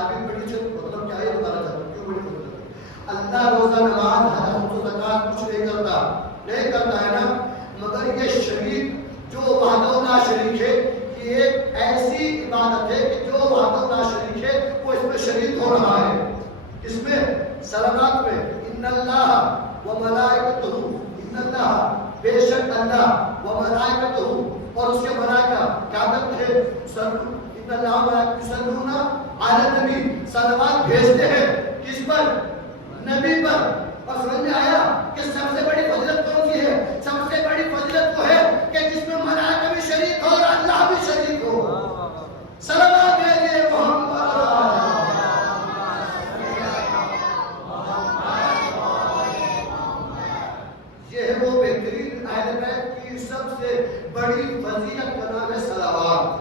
آگے بڑی چیز مطلب کیا ہے بتانا چاہتا ہوں. کیوں بڑی فضیلت؟ اللہ روزہ نماز حج خمس زکات کچھ نہیں کرتا ہے نا. مگر یہ شریک جو وحدہ لا شریک ہے یہ ایک ایسی عبادت ہے کہ جو وحدہ لا شریک ہے وہ اس میں شریک ہو رہا ہے. اس میں صلوات میں ان اللہ و ملائکتہ، ان اللہ بے شک اللہ و ملائکتہ اور اس کے ملائکہ کیا کرتے ہیں؟ ان اللہ و ملائکتہ یصلون علی النبی صلوات بھیجتے ہیں کس پر؟ نبی پر. اور سمجھ میں آیا کہ سب سے بڑی فضیلت کون سی ہے؟ سب سے بڑی فضیلت وہ ہے کہ جس میں ملائکہ بھی شریک ہو اور اللہ بھی شریک ہو. صلوات بھیجیے محمد. یہ ہے وہ بہترین اہل بیت کی سب سے بڑی فضیلت کا نام ہے صلوات.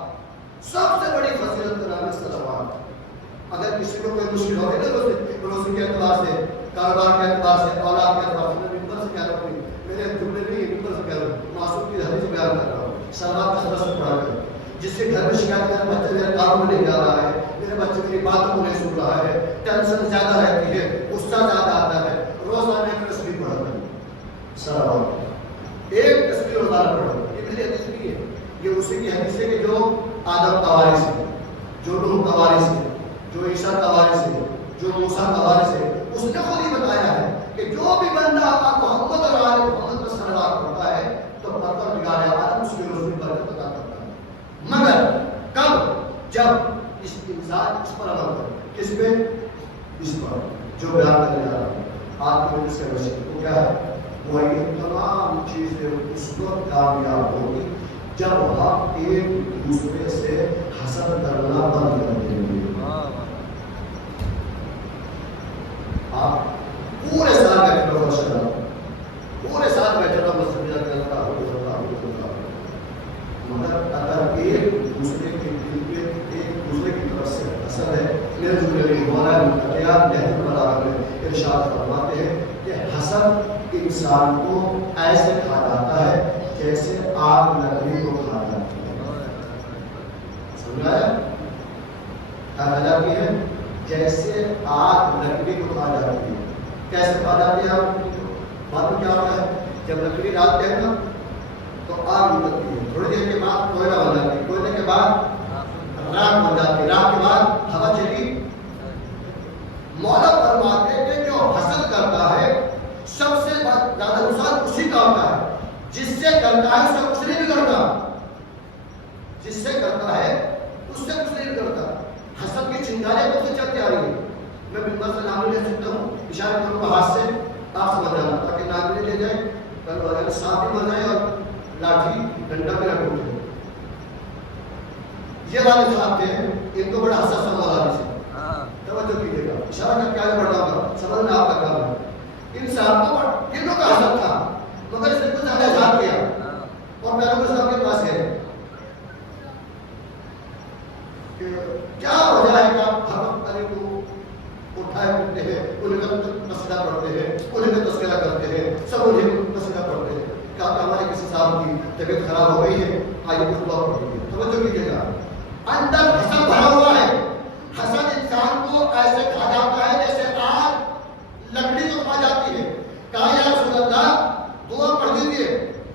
سب سے بڑی فضیلت کا نام ہے صلوات. اگر کسی کو کوئی مشکل ہو رہی ہے روزی کے اعتبار سے، کاروبار کے اعتبار سے، اولاد کے اعتبار سے، میں ممبر سے کہہ رہا ہوں، میرے جملے نہیں ممبر سے کہہ رہا ہوں، معصوم کی حدیث بیان کر رہا ہوں. صلوات کا درس پڑھا کریں. جس کے گھر میں شکایت ہے بچے میرے کام میں نہیں جا رہا ہے، میرے بچے میری باتوں کو نہیں سن رہا ہے، ٹینشن زیادہ رہتی ہے، غصہ زیادہ آتا ہے، روزانہ ایک تصویر پڑھا کریں. صلوات ایک تصویر روزانہ پڑھو. یہ میری حدیث نہیں ہے، یہ اسی کی حدیث ہے کہ جو آدم کا وارث ہے، جو نوح کا وارث ہے، جو عیسیٰ کا وارث ہے، جو موسیٰ کا وارث ہے. اس نے خود ہی بتایا ہے کہ جو بھی بندہ محمد اور آل محمد پر صلوات پڑھتا ہے تو پروردگار عالم اس کی روزی برکت عطا کرتا ہے. مگر کب؟ جب اس انسان اس پر عمل کرے. کس پہ؟ اس پر جو بیان کرنے جا رہا ہوں. آپ کی وجہ سے وجہ تو کیا ہے؟ وہ یہ تمام چیزیں اس وقت کامیاب ہوگی جب آپ ایک دوسرے سے حسد کرنا بند کر دیں گے. آپ پورے سال بیٹھے رہو ماشاءاللہ، پورے سال بیٹھے رہو مسجد اللہ اللہ، مگر اگر ایک دوسرے کے دل پہ ایک دوسرے کی طرف سے حسد ہے. میرے جملے میں مولانا مقتدیان نہج البلاغہ میں ارشاد فرماتے ہیں کہ حسد انسان کو ایسے کھا جاتا ہے جیسے آگ لکڑی کو کھا جاتی ہے. سمجھا ہے؟ کھا جاتی ہے جیسے آگ لکڑی کو کھا جاتی ہے. کیسے کھا جاتی ہے آگ لکڑی کو؟ معلوم کیا ہوتا ہے؟ جب لکڑی ڈالتے ہیں نا تو آگ نکلتی ہے، تھوڑی دیر کے بعد کوئلہ بن جاتی ہے، کوئلے کے بعد راکھ بن جاتی ہے، راکھ کے بعد ہوا چلی. مولا فرماتے ہیں کہ جو حسد کرتا ہے سب سے زیادہ نقصان اسی کا ہوتا ہے. جس سے کرتا ہے اس سے کچھ نہیں بگڑتا، جس سے کرتا ہے اس سے کچھ نہیں بگڑتا۔ حسد کی چنگاریاں کب سے چلتی آ رہی ہے؟ میں بالکل سے نام نہیں لے سکتا ہوں، اشارے کروں گا ہاتھ سے، آپ سمجھ جانا تاکہ نام نہیں لے جائے، کل اگر سانپ بھی مر جائے اور لاٹھی ڈنڈا بھی نہ ٹوٹ جائے۔ یہ والے صاحب تھے، ان کو بڑا حسد سمجھ آ رہی ہے، توجہ کیجیے گا، اشارہ کر کے آگے بڑھ رہا ہوگا، سمجھنا آپ کا کام ہے۔ ان صاحب کو کتنوں کا حسد تھا، مگر اس نے کچھ زیادہ اظہار کیا اور پیغمبر صاحب کے پاس گئے کہ کیا وجہ ہے کہ آپ ہر وقت علی کو اٹھائے پھرتے ہیں، انہیں کا قصیدہ پڑھتے ہیں، انہیں کا تذکرہ کرتے ہیں، سب انہیں قصیدہ پڑھتے ہیں، کہ ہمارے کسی صاحب کی طبیعت خراب ہو گئی ہے، آئیے کچھ دعا پڑھ لیجیے۔ توجہ کیجیے گا، اندر حسد بھرا ہوا ہے۔ حسد انسان کو ایسے کھا جاتا ہے جیسے آگ لکڑی کو کھا جاتی ہے۔ کہا یا رسول اللہ دعا پڑھ دیجیے۔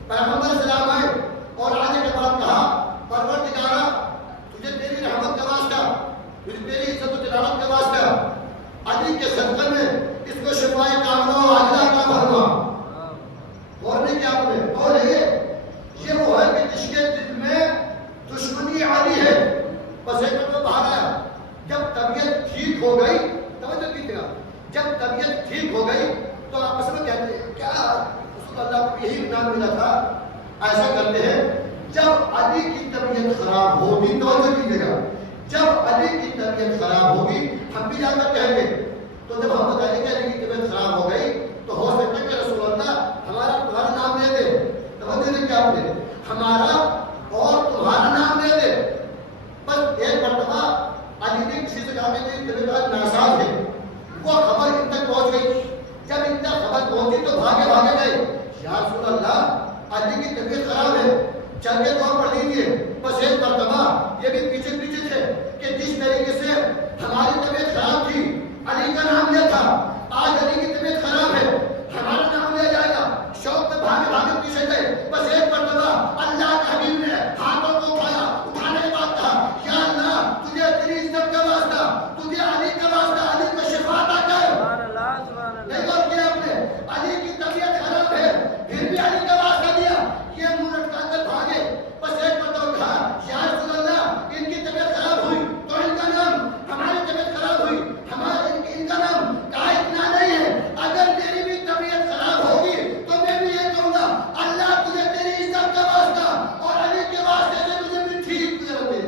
پیغمبر سلام آئے اور آنے کے بعد کہا پروردگارا تجھے تیری رحمت کا واسطہ، تجھے تیری عزت و جلالت کا واسطہ علی کے صدقے میں اس کو شفائے کاملہ و عاجلہ عطا فرما۔ اور نہیں کیا آپ نے اور یہ وہ ہے کہ جس کے دل میں دشمنی علی ہے، بس ایک تو باہر آیا۔ جب طبیعت ٹھیک ہو گئی، توجہ کیجیے گا، جب طبیعت ٹھیک ہو گئی تو آپس میں کہتے ہیں کیا رسول اللہ کو یہی نام ملا تھا، ایسا کرتے ہیں۔ جب علی کی طبیعت خراب ہوگی، توجہ کیجیے گا، جب علی کی طبیعت خراب ہوگی ہم بھی جا کر کہیں گے، تو جب ہم بتائیں گے کہ علی کی طبیعت خراب ہو گئی تو ہو سکتا ہے کہ رسول اللہ ہمارا تمہارا نام لے دے، توجہ نہیں کیا آپ نے، ہمارا اور تمہارا نام لے دے۔ بس ایک مرتبہ علی نے کسی سے کہا کہ میری طبیعت ناساز ہے، وہ خبر ان تک پہنچ گئی۔ جب ان تک خبر پہنچی تو بھاگے بھاگے گئے، یا رسول اللہ علی کی طبیعت خراب ہے، چل کے دعا پڑھ لیجیے۔ بس ایک مرتبہ یہ بھی پیچھے پیچھے تھے کہ جس طریقے سے ہماری طبیعت خراب تھی، علی کا نام لیا تھا، آج علی کی طبیعت خراب ہے، ہمارا نام لیا جائے گا۔ شوق میں بھاگے بھاگے پیچھے گئے۔ بس ایک مرتبہ اللہ کے حبیب نے ہاتھوں کو اٹھایا، اٹھانے کے بعد کہا یا اللہ تجھے تیری عزت کا واسطہ، تجھے علی کا واسطہ، علی کو شفا عطا کر۔ نہیں اور کیا آپ نے، علی کی طبیعت خراب ہے پھر بھی علی کا واسطہ دیا، یہ منہ لٹکا کر بھاگے۔ بس ایک مرتبہ کہا یا رسول اللہ ان کی طبیعت خراب ہوئی تو ان کا نام، ہماری طبیعت خراب ہوئی ہمارے ان کا نام، کہا اتنا نہیں ہے، اگر میری بھی طبیعت خراب ہوگی تو میں بھی یہ کہوں گا اللہ تجھے تیری عزت کا واسطہ اور علی کے واسطے سے مجھے بھی ٹھیک کر دے۔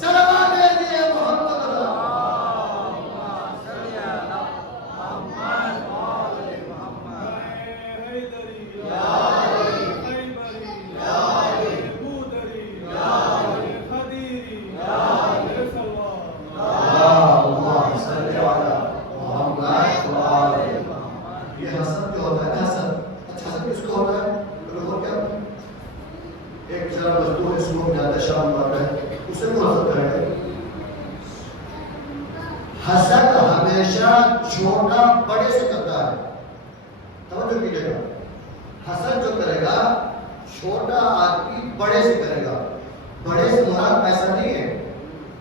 صلوات بھیجیے محمد حسد ہمیشہ چھوٹا بڑے سے کرتا ہے، توجہ کیجیے گا، حسد جو کرے گا چھوٹا آدمی بڑے سے کرے گا۔ بڑے سے مراد پیسہ نہیں ہے،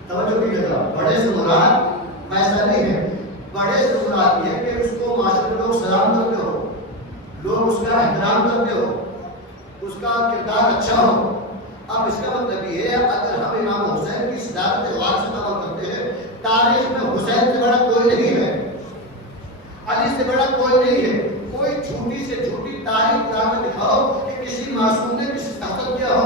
توجہ کیجیے گا، بڑے سے مراد پیسہ نہیں ہے، بڑے سے مراد یہ کہ اس کو معاشرے میں لوگ سلام کرتے ہو، لوگ اس کا احترام کرتے ہو، اس کا کردار اچھا ہو۔ اب اس کا مطلب یہ ہے اگر ہم امام حسین کی صداقت غار سے عمل کرتے ہیں، تاریخ میں حسین سے بڑا کوئی نہیں ہے، علی سے بڑا کوئی نہیں ہے، کوئی جھوٹی سے جھوٹی تاریخ لا کر دکھاؤ کہ کسی معصوم نے کسی سے قتل کیا ہو،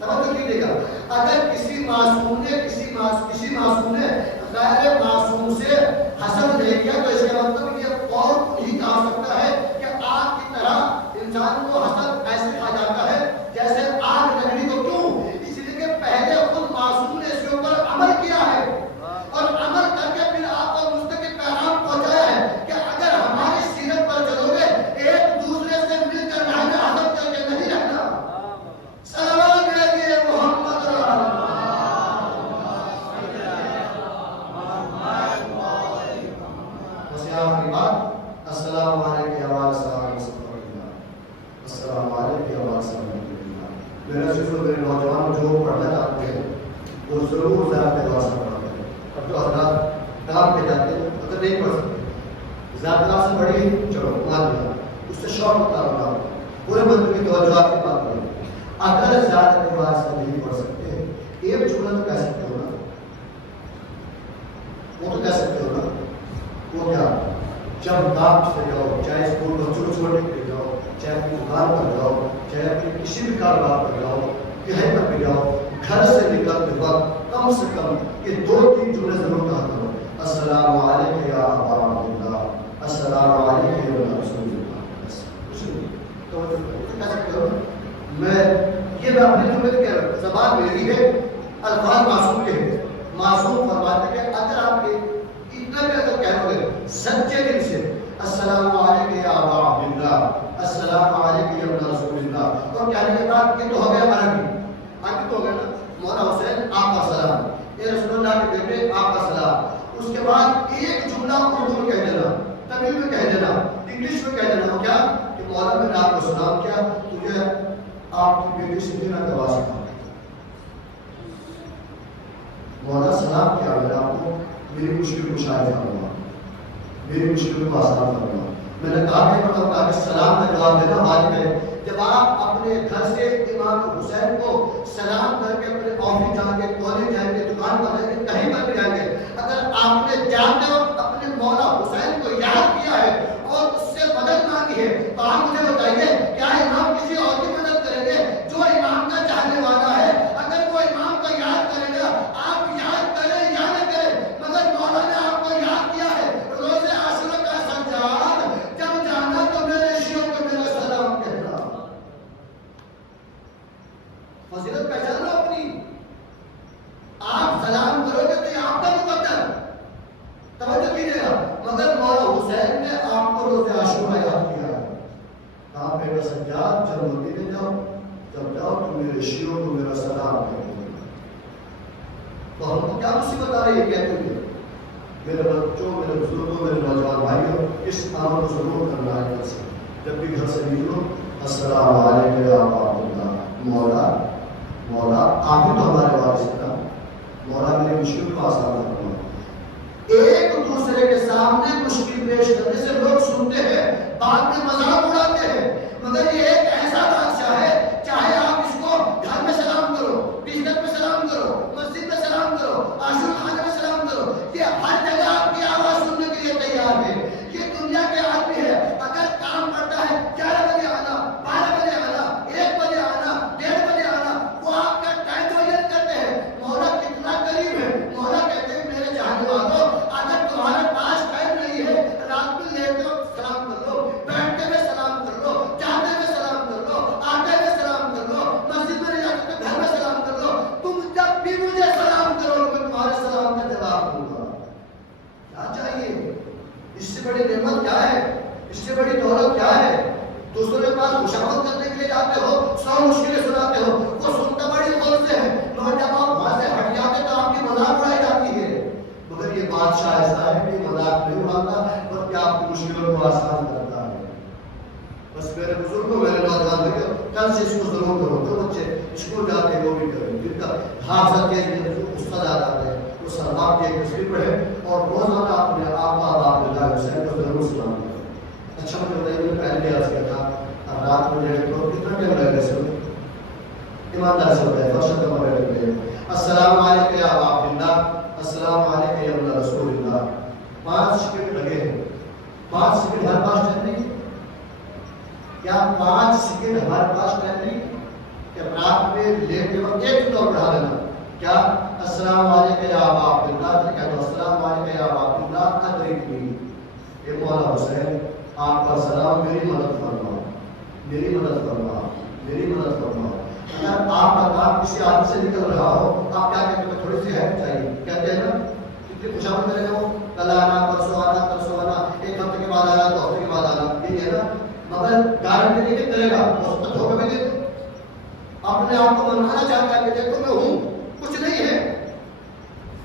توجہ کیجیے گا، اگر کسی معصوم نے غیر معصوم سے حسد نہیں کیا تو اس کا مطلب یہ اور نہیں کہا سکتا ہے کہ آگ کی طرح انسان کو حسد ایسے کھا جاتا ہے جیسے آگ لکڑی کو، کیوں؟ اس لیے کہ پہلے خود معصوم نے اس کے اوپر عمل کیا ہے اور عمل کر کے پھر آپ کو مستقل پیغام پہنچایا ہے کہ اگر ہماری سیرت پر چلو گے ایک دوسرے سے مل کر رہنا، حسد کر کے نہیں رہنا۔ صلوات بھیجیے محمد السلام علیکم السلام علیکم۔ میرا صرف میرے نوجوان جو پڑھنا چاہتے ہیں وہ ضرور ذات دعا سے پڑھتے ہیں، اور جو حضرات کام پہ جاتے ہیں اگر نہیں پڑھ سکتے ذات دعا سے پڑھی چلو مان لیا، اس سے شوق ہوتا ہوگا پورے مندر کی توجہ آپ کی بات کریں. اگر زیادہ نماز نہیں پڑھ سکتے ایک جملہ تو کہہ سکتے ہو نا, وہ تو کہہ سکتے ہو نا. وہ کیا, جب دام سے جاؤ, چاہے اسکول بچوں کو چھوڑنے کے لیے جاؤ, چاہے اپنی دکان پر جاؤ, چاہے اپنی کسی بھی کاروبار پر جاؤ, کہیں پر بھی جاؤ, گھر سے نکلتے وقت کم سے کم یہ 2-3 جملے ضرور کہا کرو. السلام علیکم یا ابا عبداللہ, السلام علیکم یا رسول اللہ. بس کچھ نہیں, تو کہہ سکتے ہو. میں یہ اپنے جملے کہہ رہا ہوں, زبان میری ہے, الفاظ معصوم کے ہیں. معصوم فرماتے ہیں اگر آپ کے اتنا بھی اگر کہہ گے سچے دل سے السلام علیکم یا ابا عبداللہ, السلام علیکم یا رسول اللہ, اور کہنے کے بعد یہ تو ہو گیا عربی, عربی تو ہو گیا نا. مولانا حسین آپ کا سلام, اے رسول اللہ کے بیٹے آپ کا سلام. اس کے بعد ایک جملہ اردو میں کہہ دینا, تمل میں کہہ دینا, انگلش میں کہہ دینا. کیا کہ مولانا میں نے آپ کو سلام کیا, تجھے آپ کی بیٹی سے دینا کروا سکتا. مولانا سلام کیا, میں نے آپ کو میری مشکل کو شاید کروں, میری مشکل کو آسان کروں. میں نے کہا کہ سلام کا جواب دینا واجب ہے. جب آپ اپنے گھر سے امام حسین کو سلام کر کے اپنے آفس جائیں گے, کالج جائیں گے, دکان پر جائیں گے, کہیں پر بھی جائیں گے, اگر آپ نے جاتے وقت اپنے مولا حسین کو یاد کیا ہے اور اس سے مدد مانگی ہے, تو آپ مجھے بتائیے کیا امام کسی اور کی مدد کریں گے جو امام کا چاہنے والا ہے؟ اگر وہ امام کو یاد کرے گا, آپ یاد کریں یا نہ کریں, مگر مولا نے آپ کو یاد کیا ہے. روز عاشورہ کا سجاد جب جانا تو میرے شیعوں کو میرا سلام کہنا. فضیلت پہچانو اپنی. آپ سلام کرو گے تو یہ آپ کا مقدر, توجہ کیجیے گا. مگر مولا حسین نے آپ کو روز عاشورہ یاد کیا ہے. کہا میرا سجاد جب مدینے جاؤ, جب جاؤ تو میرے شیعوں کو میرا سلام کہنا. تو ہم کو کیا مصیبت آ رہی ہے کہتے ہوئے؟ میرے بچوں, میرے بزرگوں, میرے نوجوان بھائیوں, اس کام کو ضرور کرنا ہے. جب بھی گھر سے نکلو السلام علیکم یا ابا عبداللہ. مولا مولا آپ ہی تو ہمارے وارث ہیں نا, مولا میری مشکل کو آسان کرنا. ایک دوسرے کے سامنے مشکل پیش کرنے سے لوگ سنتے ہیں, بعد میں مذاق اڑاتے ہیں, مگر یہ ایک ایسا بادشاہ ہے, چاہے آپ اس کو گھر میں سلام کرو, بستر میں سلام کرو, مسجد میں سلام کرو, عاشور خانے میں سلام کرو, یہ ہر جگہ آپ کی آواز سننے کے لیے تیار ہے. یہ دنیا کے آدمی ہے, اگر کام پڑتا ہے 11 بجے آنا, 12 بجے آنا, 1 بجے آنا, 1:30 بجے آنا, وہ آپ کا ٹائم ویلٹ کرتے ہیں. مولا کتنا قریب ہے, مولا کہتے ہیں میرے چاہنے والوں, اگر تمہارے پاس ٹائم نہیں ہے, رات میں لیٹ کر سلام کر لو, بیٹھتے ہوئے سلام کر لو, جاتے ہوئے سلام کر لو, آتے ہوئے سلام کر لو, مسجد میں نہیں جا سکتے گھر میں سلام کر لو. تم جب بھی مجھے سلام کرو میں تمہارے سلام کا جواب دوں گا. کیا چاہیے؟ اس سے بڑی نعمت کیا ہے, اس سے بڑی دولت کیا ہے؟ دوسروں کے پاس خوشامد کرنے کے لیے جاتے ہو, 100 مشکلیں سناتے ہو, وہ سنتا بڑی غور سے ہے, مگر جب آپ وہاں سے ہٹ جاتے تو آپ کی مذاق اڑائی جاتی ہے. مگر یہ بادشاہ ایسا ہے کہ مذاق نہیں اڑاتا بلکہ آپ کی مشکلوں کو آسان کرتا ہے. بس میرے بزرگوں, میرے نوجوان بھائیوں, کل سے اس کو ضرور کرو. جو بچے اسکول جاتے ہیں وہ بھی کریں, جن کا حافظ کے استاد آتے ہیں وہ سلام کی ایک تصویر پڑھے اور روزانہ اپنے آقا عبداللہ حسین کو ضرور سلام کریں. اچھا مجھے بتائیے, میں نے پہلے عرض کیا تھا, اب رات کو لیٹ کرو, کتنا ٹائم لگے گا؟ سن ایماندار سے بتائے, فرشت ہمارے لگے السلام علیکم یا ابا عبداللہ, السلام علیکم یا رسول اللہ. 5 سیکنڈ لگے ہیں. 5 سیکنڈ ہر پاس ٹائم نہیں کیا؟ 5 سیکنڈ ہر پاس ٹائم نہیں کہ رات میں لیٹتے وقت ایک دور بڑھا لینا. کیا السلام علیکم یا ابا عبداللہ, تو کہہ دو السلام علیکم یا ابا عبداللہ ادرکنی. اے مولا حسین, آپ کا سلام, میری مدد فرما, میری مدد فرما, میری مدد فرما. اگر آپ کا کام کسی آدمی سے نکل رہا ہو, آپ کیا کہتے ہیں؟ تھوڑی سی ہیلپ چاہیے. کہتے ہیں نا کتنی خوشامد کرے گا وہ, کل آنا, پرسوں آنا, پرسوں آنا, 1 ہفتے کے بعد آنا, 2 ہفتے کے بعد آنا, یہ ہے نا. مگر گارنٹی نہیں کہ کرے گا, اس کو دھوکہ بھی دے, اپنے آپ کو منانا چاہتا ہے کہ دیکھو میں ہوں, کچھ نہیں ہے,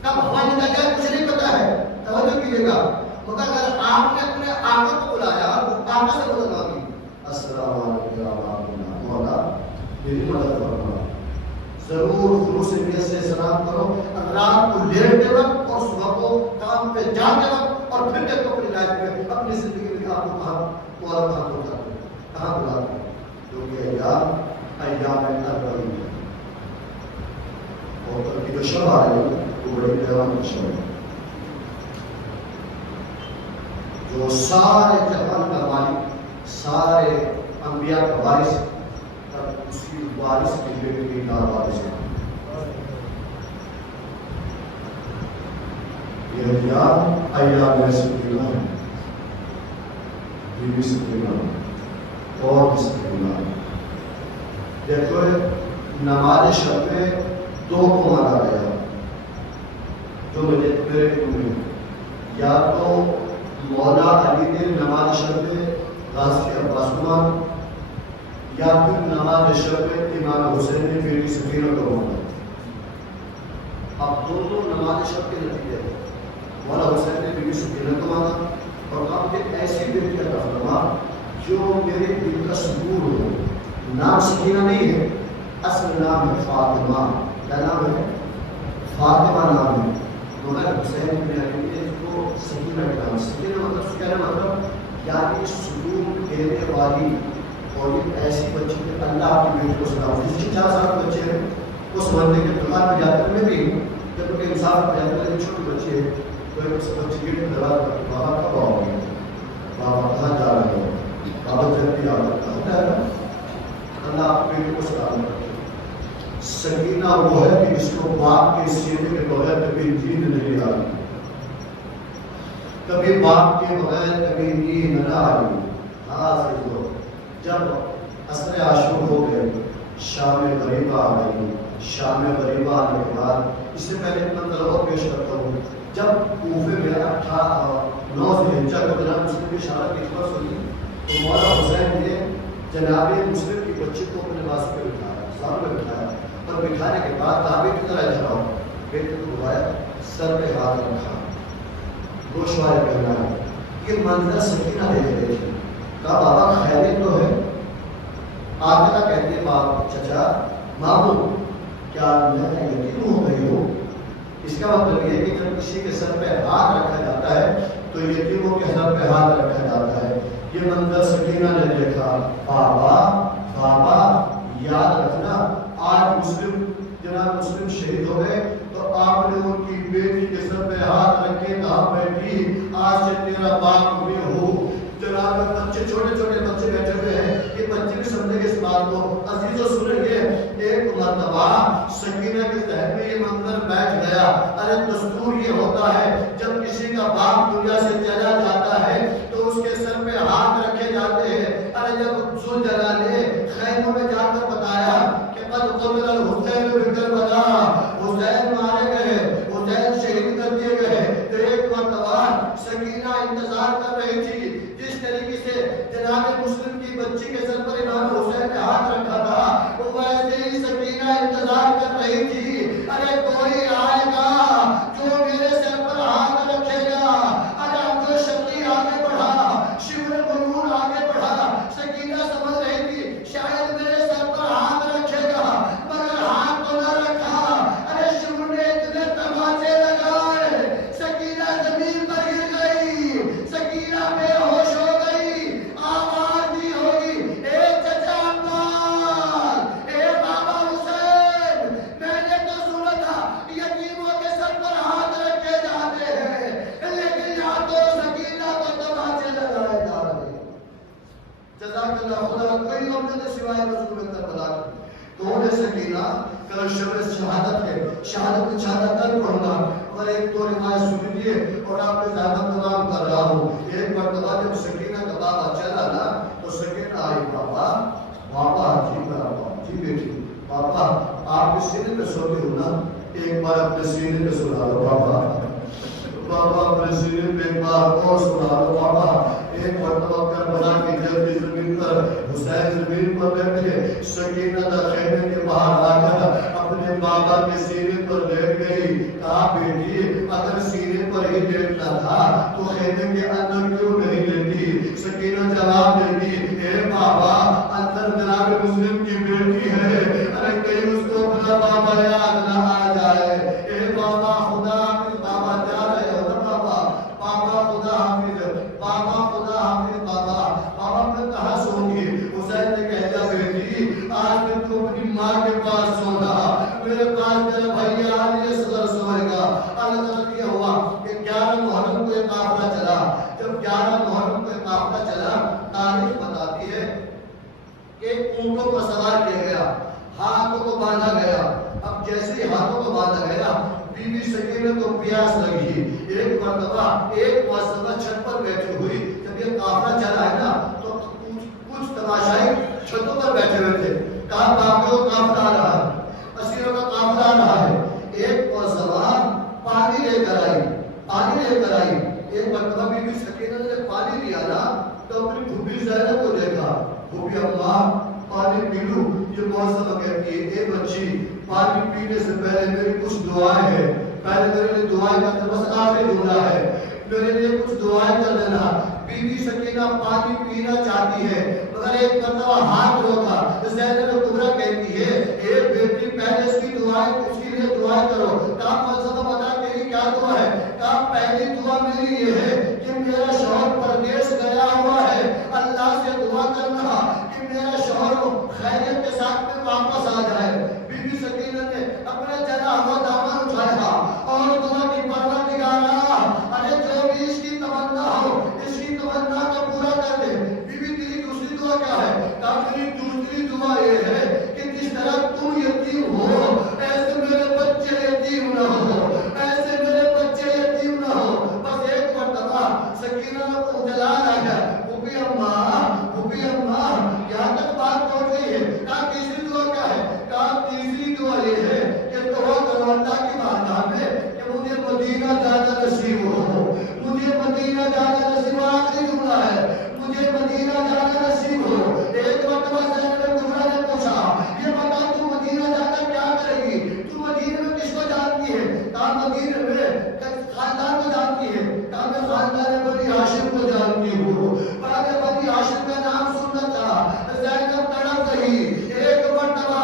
کب ہوا نکل جائے کچھ نہیں پتا ہے. توجہ کیجیے گا. مگر اگر آپ نے اپنے آقا کو بلایا, آقا سے مدد مانگی, السلام علیکم یا ابا عبداللہ, مولا میری مدد فرما, ضرور خلوص نیت سے سلام کرو. رات کو لیٹتے وقت اور صبح کو کام پہ جاتے وقت, اور پھر دیکھو اپنی لائف میں, اپنی زندگی میں آپ کو کہاں مولا کہاں پہنچاتے, کہاں بلاتے. جو شب آ رہی ہے وہ بڑی پیغام کی شب ہے، جو سارے جہان کا مالک، سارے انبیاء کا وارث، تب اس کی وارث کی بیٹی کی نام وارث ہے۔ یہ ہتھیار ایام سکینہ ہے، بی بی سکینہ اور سکینہ۔ دیکھو نماز شب میں دو کو مانا گیا جو میرے علم میں، یا تو مولا علی نے نماز شب میں غازی عباس کو مانا، یا پھر نماز شب میں امام حسین نے بیٹی سکینہ کو مانا۔ اب دونوں نماز شب کے نتیجے ہیں، مولا حسین نے بیٹی سکینہ کو مانا اور کہا کہ ایسی بیٹی کا رفرما جو میرے دل کا سکون ہو۔ نام سکینہ نہیں ہے، اصل نام ہے فاطمہ۔ کیا نام ہے؟ فاطمہ نام ہے، مگر حسین بن علی نے اس کو سکینہ کا نام۔ سکینہ مطلب کیا ہے؟ مطلب یعنی سکون دینے والی، اور یہ ایسی بچی کہ اللہ کی بیٹی کو سلام۔ جس کے 4 سال کے بچے ہیں وہ سمجھتے کہ دکان پہ جاتے ہیں، میں بھی جب کہ انصاف پہ جاتے ہیں، چھوٹے بچے ہیں تو ایک بچے گیٹ میں دروازہ کرتے، بابا کب آؤ گے؟ بابا کہاں جا رہے ہو؟ بابا جلدی آ جاتا ہے، اللہ آپ بیٹی کو سلام کرتے۔ سکینہ وہ ہے کہ جس کو باپ کے سینے کے بغیر کبھی نیند نہیں آئی، کبھی باپ کے بغیر کبھی نیند نہ آئی۔ ہاں لوگ جب عصر عاشور ہو گئے، شام غریبہ آ گئی، شام غریبہ آنے کے بعد اس سے پہلے اتنا تلوت پیش کرتا ہوں، جب کوفے میں 9 ذوالحجہ کو جناب مسلم کی شہادت کی خبر سنی تو مولا حسین نے جناب مسلم کی بچی کو اپنے پاس پہ بٹھایا، سامنے بٹھایا، اور بٹھانے کے بعد کہا بیٹی ذرا ادھر آؤ۔ بیٹے کو بلایا، سر پہ ہاتھ رکھا، گوشوارے پہنا۔ یہ منظر سکینہ دیکھ رہی تھی، کہا بابا خیریت تو ہے؟ آگے کا کہتے ہیں باپ چچا مامو کیا میں یتیم ہو گئی ہوں؟ اس کا مطلب یہ ہے کہ جب کسی کے سر پہ ہاتھ رکھا جاتا ہے تو یتیموں کے سر پہ ہاتھ رکھا جاتا ہے۔ یہ منظر سکینہ نے دیکھا، بابا بابا یاد رکھنا آج مسلم جناب مسلم شہید ہو گئے تو آپ نے ان کی بیٹی کے سر پہ ہاتھ رکھے، کہا بیٹی آج سے تیرا باپ میں ہوں۔ جناب بچے چھوٹے چھوٹے بچے بیٹھے ہوئے ہیں، یہ بچے بھی سمجھے گے اس بات کو۔ عزیزو سنیں گے، ایک مرتبہ سکینہ کے ذہن میں یہ منظر بیٹھ گیا، ارے دستور یہ ہوتا ہے جب کسی کا باپ دنیا سے چلا جاتا ہے تو اس کے سر پہ ہاتھ رکھے جاتے ہیں۔ ارے جب ذوالجلال نے خیموں میں جا کر بتایا کہ قد قتل الحسین بکربلا، حسین مارے گئے، حسین شہید کر دیے گئے، تو ایک مرتبہ سکینہ انتظار کر رہی تھی جس طریقے سے جناب مسلم کی بچی کے سر پر امام حسین نے ہاتھ رکھا تھا، وہ ویسے ہی سکینہ انتظار کر رہی تھی۔ ارے کوئی آئے گا جو میرے سر پر ہاتھ رکھے گا۔ ارے اب جو شبلی آگے بڑھا، شیور ملون آگے بڑھا، سکینہ سمجھ رہی تھی شاید میرے سر پر ہاتھ رکھے گا، مگر ہاتھ تو نہ رکھا۔ ارے شیور نے اتنے تماچے لگائے، سکینہ زمین پر گر گئی، سکینہ بے ہوش ہو گئی، آواز دی ہوگی، اے چچا عباس، اے بابا حسین، میں نے تو سنا تھا یتیموں کے سر پر ہاتھ رکھے جاتے ہیں، لیکن یہاں تو سکینہ کو تماچے لگائے جا رہے ہیں۔ جزاک اللہ خدا، کوئی مقصد سوائے رسول کربلا کی۔ تو نے سکینہ کل شب شہادت ہے، شہادت شہادت پڑھوں گا اور ایک دو روایت سن لیجیے اور آپ کے زیادہ کلام کر رہا ہوں۔ ایک مرتبہ جب سکینہ کا بابا چلا نا تو سکینہ آئی، بابا بابا جی بابا جی بیٹی بابا آپ کے سینے پہ سوتے ہو نا، ایک بار اپنے سینے پہ سنا دو بابا، بابا اپنے سینے پہ ایک بار اور سنا دو بابا۔ ایک مرتبہ کربلا کی جلدی زمین پر حسین زمین پر بیٹھے، سکینہ خیمے کے باہر آ کر اپنے بابا کے سینے پر لیٹ گئی، کہا بیٹی اگر سینے پر ہی لیٹنا تھا تو خیمے کے اندر کیوں نہیں لیٹی؟ سکینہ جواب دیتی، اے بابا اندر جناب مسلم کی بیٹی ہے، ارے کہیں اس کو اپنا بابا یاد نہ آ جائے۔ اے بابا خدا حافظ، بابا جا رہے ہو نا بابا، بابا خدا حافظ، بابا خدا حافظ، بابا بابا میں کہاں سوں گی؟ حسین نے کہہ دیا بیٹی آج میں تو اپنی ماں کے پاس سونا، میرے پاس میرا بھائی علی ایک اونٹوں پر سوار کیا گیا، ہاتھوں کو باندھا گیا. اب جیسے ہی ہاتھوں کو باندھا گیا، بی بی سکینہ کو پیاس لگی. ایک مرتبہ ایک معصومہ چھت پر بیٹھی ہوئی. جب یہ قافلہ چلا ہے نا تو کچھ تماشائی چھتوں پر بیٹھے ہوئے تھے. کہا باقیوں کا قافلہ آ رہا ہے، اسیروں کا قافلہ آ رہا ہے. ایک معصومہ پانی لے کر آئی. ایک مرتبہ بی بی سکینہ نے پانی لیا نا تو اپنی پھوپھی زینب کو دیکھا. پھوپھی اماں پانی پی لوں. یہ معصومہ کہتی ہے اے بچی پانی پینے سے پہلے میری کچھ دعائیں ہیں، پہلے میرے لیے دعائیں کر دے، بس آخری جملہ ہے، میرے لیے کچھ دعائیں کر دینا. بی بی سکینہ پانی پینا چاہتی ہے مگر ایک مرتبہ ہاتھ روکا. زینب کبریٰ کہتی ہے اے بیٹی پہلے اس کی دعائیں، اس کے لیے دعائیں کرو. کہا معصومہ بتا تیری کیا دعا ہے؟ کہا پہلی دعا میری یہ ہے کہ میرا شوہر پردیس گیا ہوا ہے، اللہ سے دعا کرنا کہ میرا شوہر خیریت کے ساتھ میں واپس آ جائے. بی بی سکینہ نے اپنا جلا ہوا دامن اٹھایا اور دعا کی پروردگارا ارے جو بھی اس کی تمنا ہو اس کی تمنا کو پورا کر دے. بی بی تیری دوسری دعا کیا ہے؟ کہا میری دوسری دعا یہ ہے کہ جس طرح تم یتیم ہو ایسے میرے بچے یتیم نہ ہو، ایسے میرے بچے یتیم نہ ہو. بس ایک مرتبہ سکینہ کو جلا رہا ہے. پھوپھی اماں یہاں تک بات پہنچ گئی ہے. کہا تیسری دعا کیا ہے؟ کہا تیسری دعا یہ ہے کہ دعا کرو اللہ کی بارگاہ میں کہ مجھے مدینہ جانا نصیب ہو، مجھے مدینہ جانا نصیب ہو. آخری جملہ ہے مجھے مدینہ جانا نصیب ہو. ایک مرتبہ زینب کبریٰ نے پوچھا یہ بتا تو مدینہ جا کر کیا کرے گی؟ تو مدینہ میں کس کو جانتی ہے؟ کہا مدینہ میں خاندان کو جانتی ہے. کہا میں خاندان بنی ہاشم کو جانتی ہوں. بنی ہاشم کا نام سننا تھا. زینب تڑپ گئی. ایک مرتبہ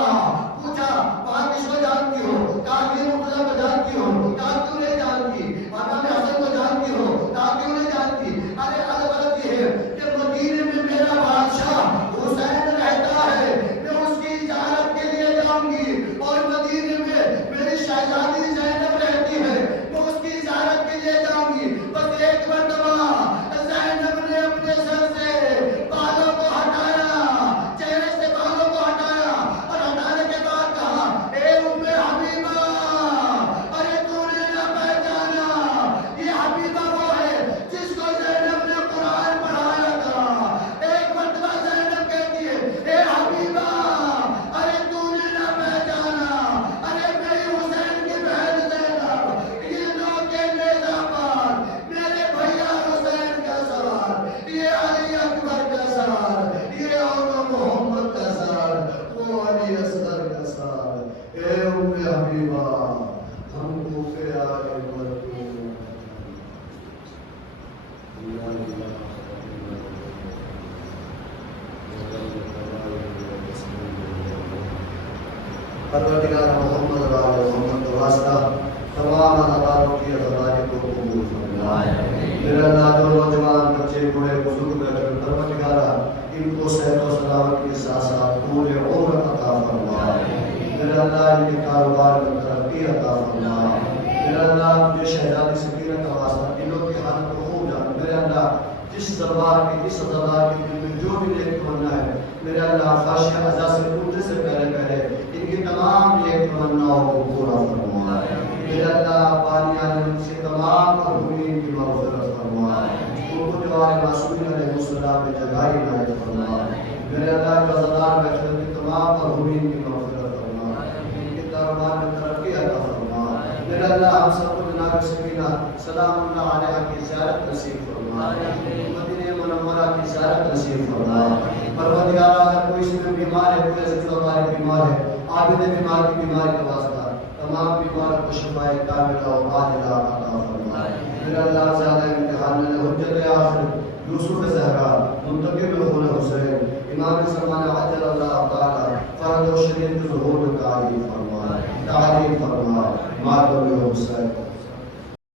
پوچھا وہاں کس کو جانتی ہو؟ کہا کہ مرتضیٰ کو جانتی ہو. کہا کیوں نہیں جانتی؟ امام حسن کو جانتی ہو. کہا کیوں نہیں جانتی؟ ارے غلط یہ ہے کہ مدینے میں میرا بادشاہ حسین رہتا ہے، میں اس کی زیارت کے لیے جاؤں گی. اور مدینے میں میری شہزادی زینب رہتی ہے، میں اس کی زیارت کے لیے جاؤں گی. بس ایک مرتبہ زینب نے اپنے سر سے بالوں کو ہٹایا، چہرے سے بالوں کو ہٹایا اور ہٹانے کے بعد کہا اے ام حبیبہ ارے تو نے نہ پہچانا یہ حبیبہ وہ ہے جس کو زینب نے قرآن پڑھایا تھا. ایک مرتبہ زینب کہتی ہے اے حبیبہ ارے تو نے نہ پہچانا ارے میری حسین کی بہن زینب، یہ لوگ کے نیزہ پر میرے بھیا حسین کا سوار، یہ علی اکبر کا سوار، یہ اور محمد کا سوار، وہ علی اصغر کا سوار. اے ام حبیبہ ہم کو پیارے مردوں پروردگار محمد و آل محمد کا واسطہ تمام اداروں کی ادارے کو قبول فرما. میرے اللہ جو نوجوان بچے بوڑھے بزرگ بیٹھے پروردگارا ان کو صحت و سلامتی کے ساتھ ساتھ پورے عمر عطا فرما. میرے اللہ ان کے کاروبار میں ترقی عطا فرما. میرے اللہ مجھے شہزادی سکینہ کا واسطہ دلوں کی حالت کو خوب جان. میرے اللہ جس دربار کے اس دربار کے دل میں جو بھی نیک تمنا ہے میرے اللہ خواہش ازا سے پوچھنے سے پہلے ان کی تمام نیک تمناؤں کو پورا فرما. میرے اللہ پانی آنے سے تمام مرحومین کی مغفرت فرما. ان کو جو آئے معصومین علیہ السلام میں جگائی عنایت فرما. میرے اللہ قضادار بیٹھے کی تمام مرحومین کی مغفرت فرما. ان کے دربار میں ترقی عطا فرما. میرے اللہ ہم سب کو جناب سکینہ سلام اللہ علیہ کی زیارت نصیب فرما. مدینہ منورہ کی زیارت نصیب فرما. پروردگار اگر کوئی اس میں بیمار ہے، کوئی عزیز و غالب بیمار ہے، عابد بیمار کی بیماری کا واسطہ تمام بیماروں کو شفاء کاملہ و عاجلہ عطا فرما. میرے اللہ زیادہ امتحان میں حجت آخر یوسف زہرا منتقم الخون حسین امام زمان عجل اللہ تعالی فرد و شریف ظہور تعلیم فرما. تعلیم فرما مادر حسین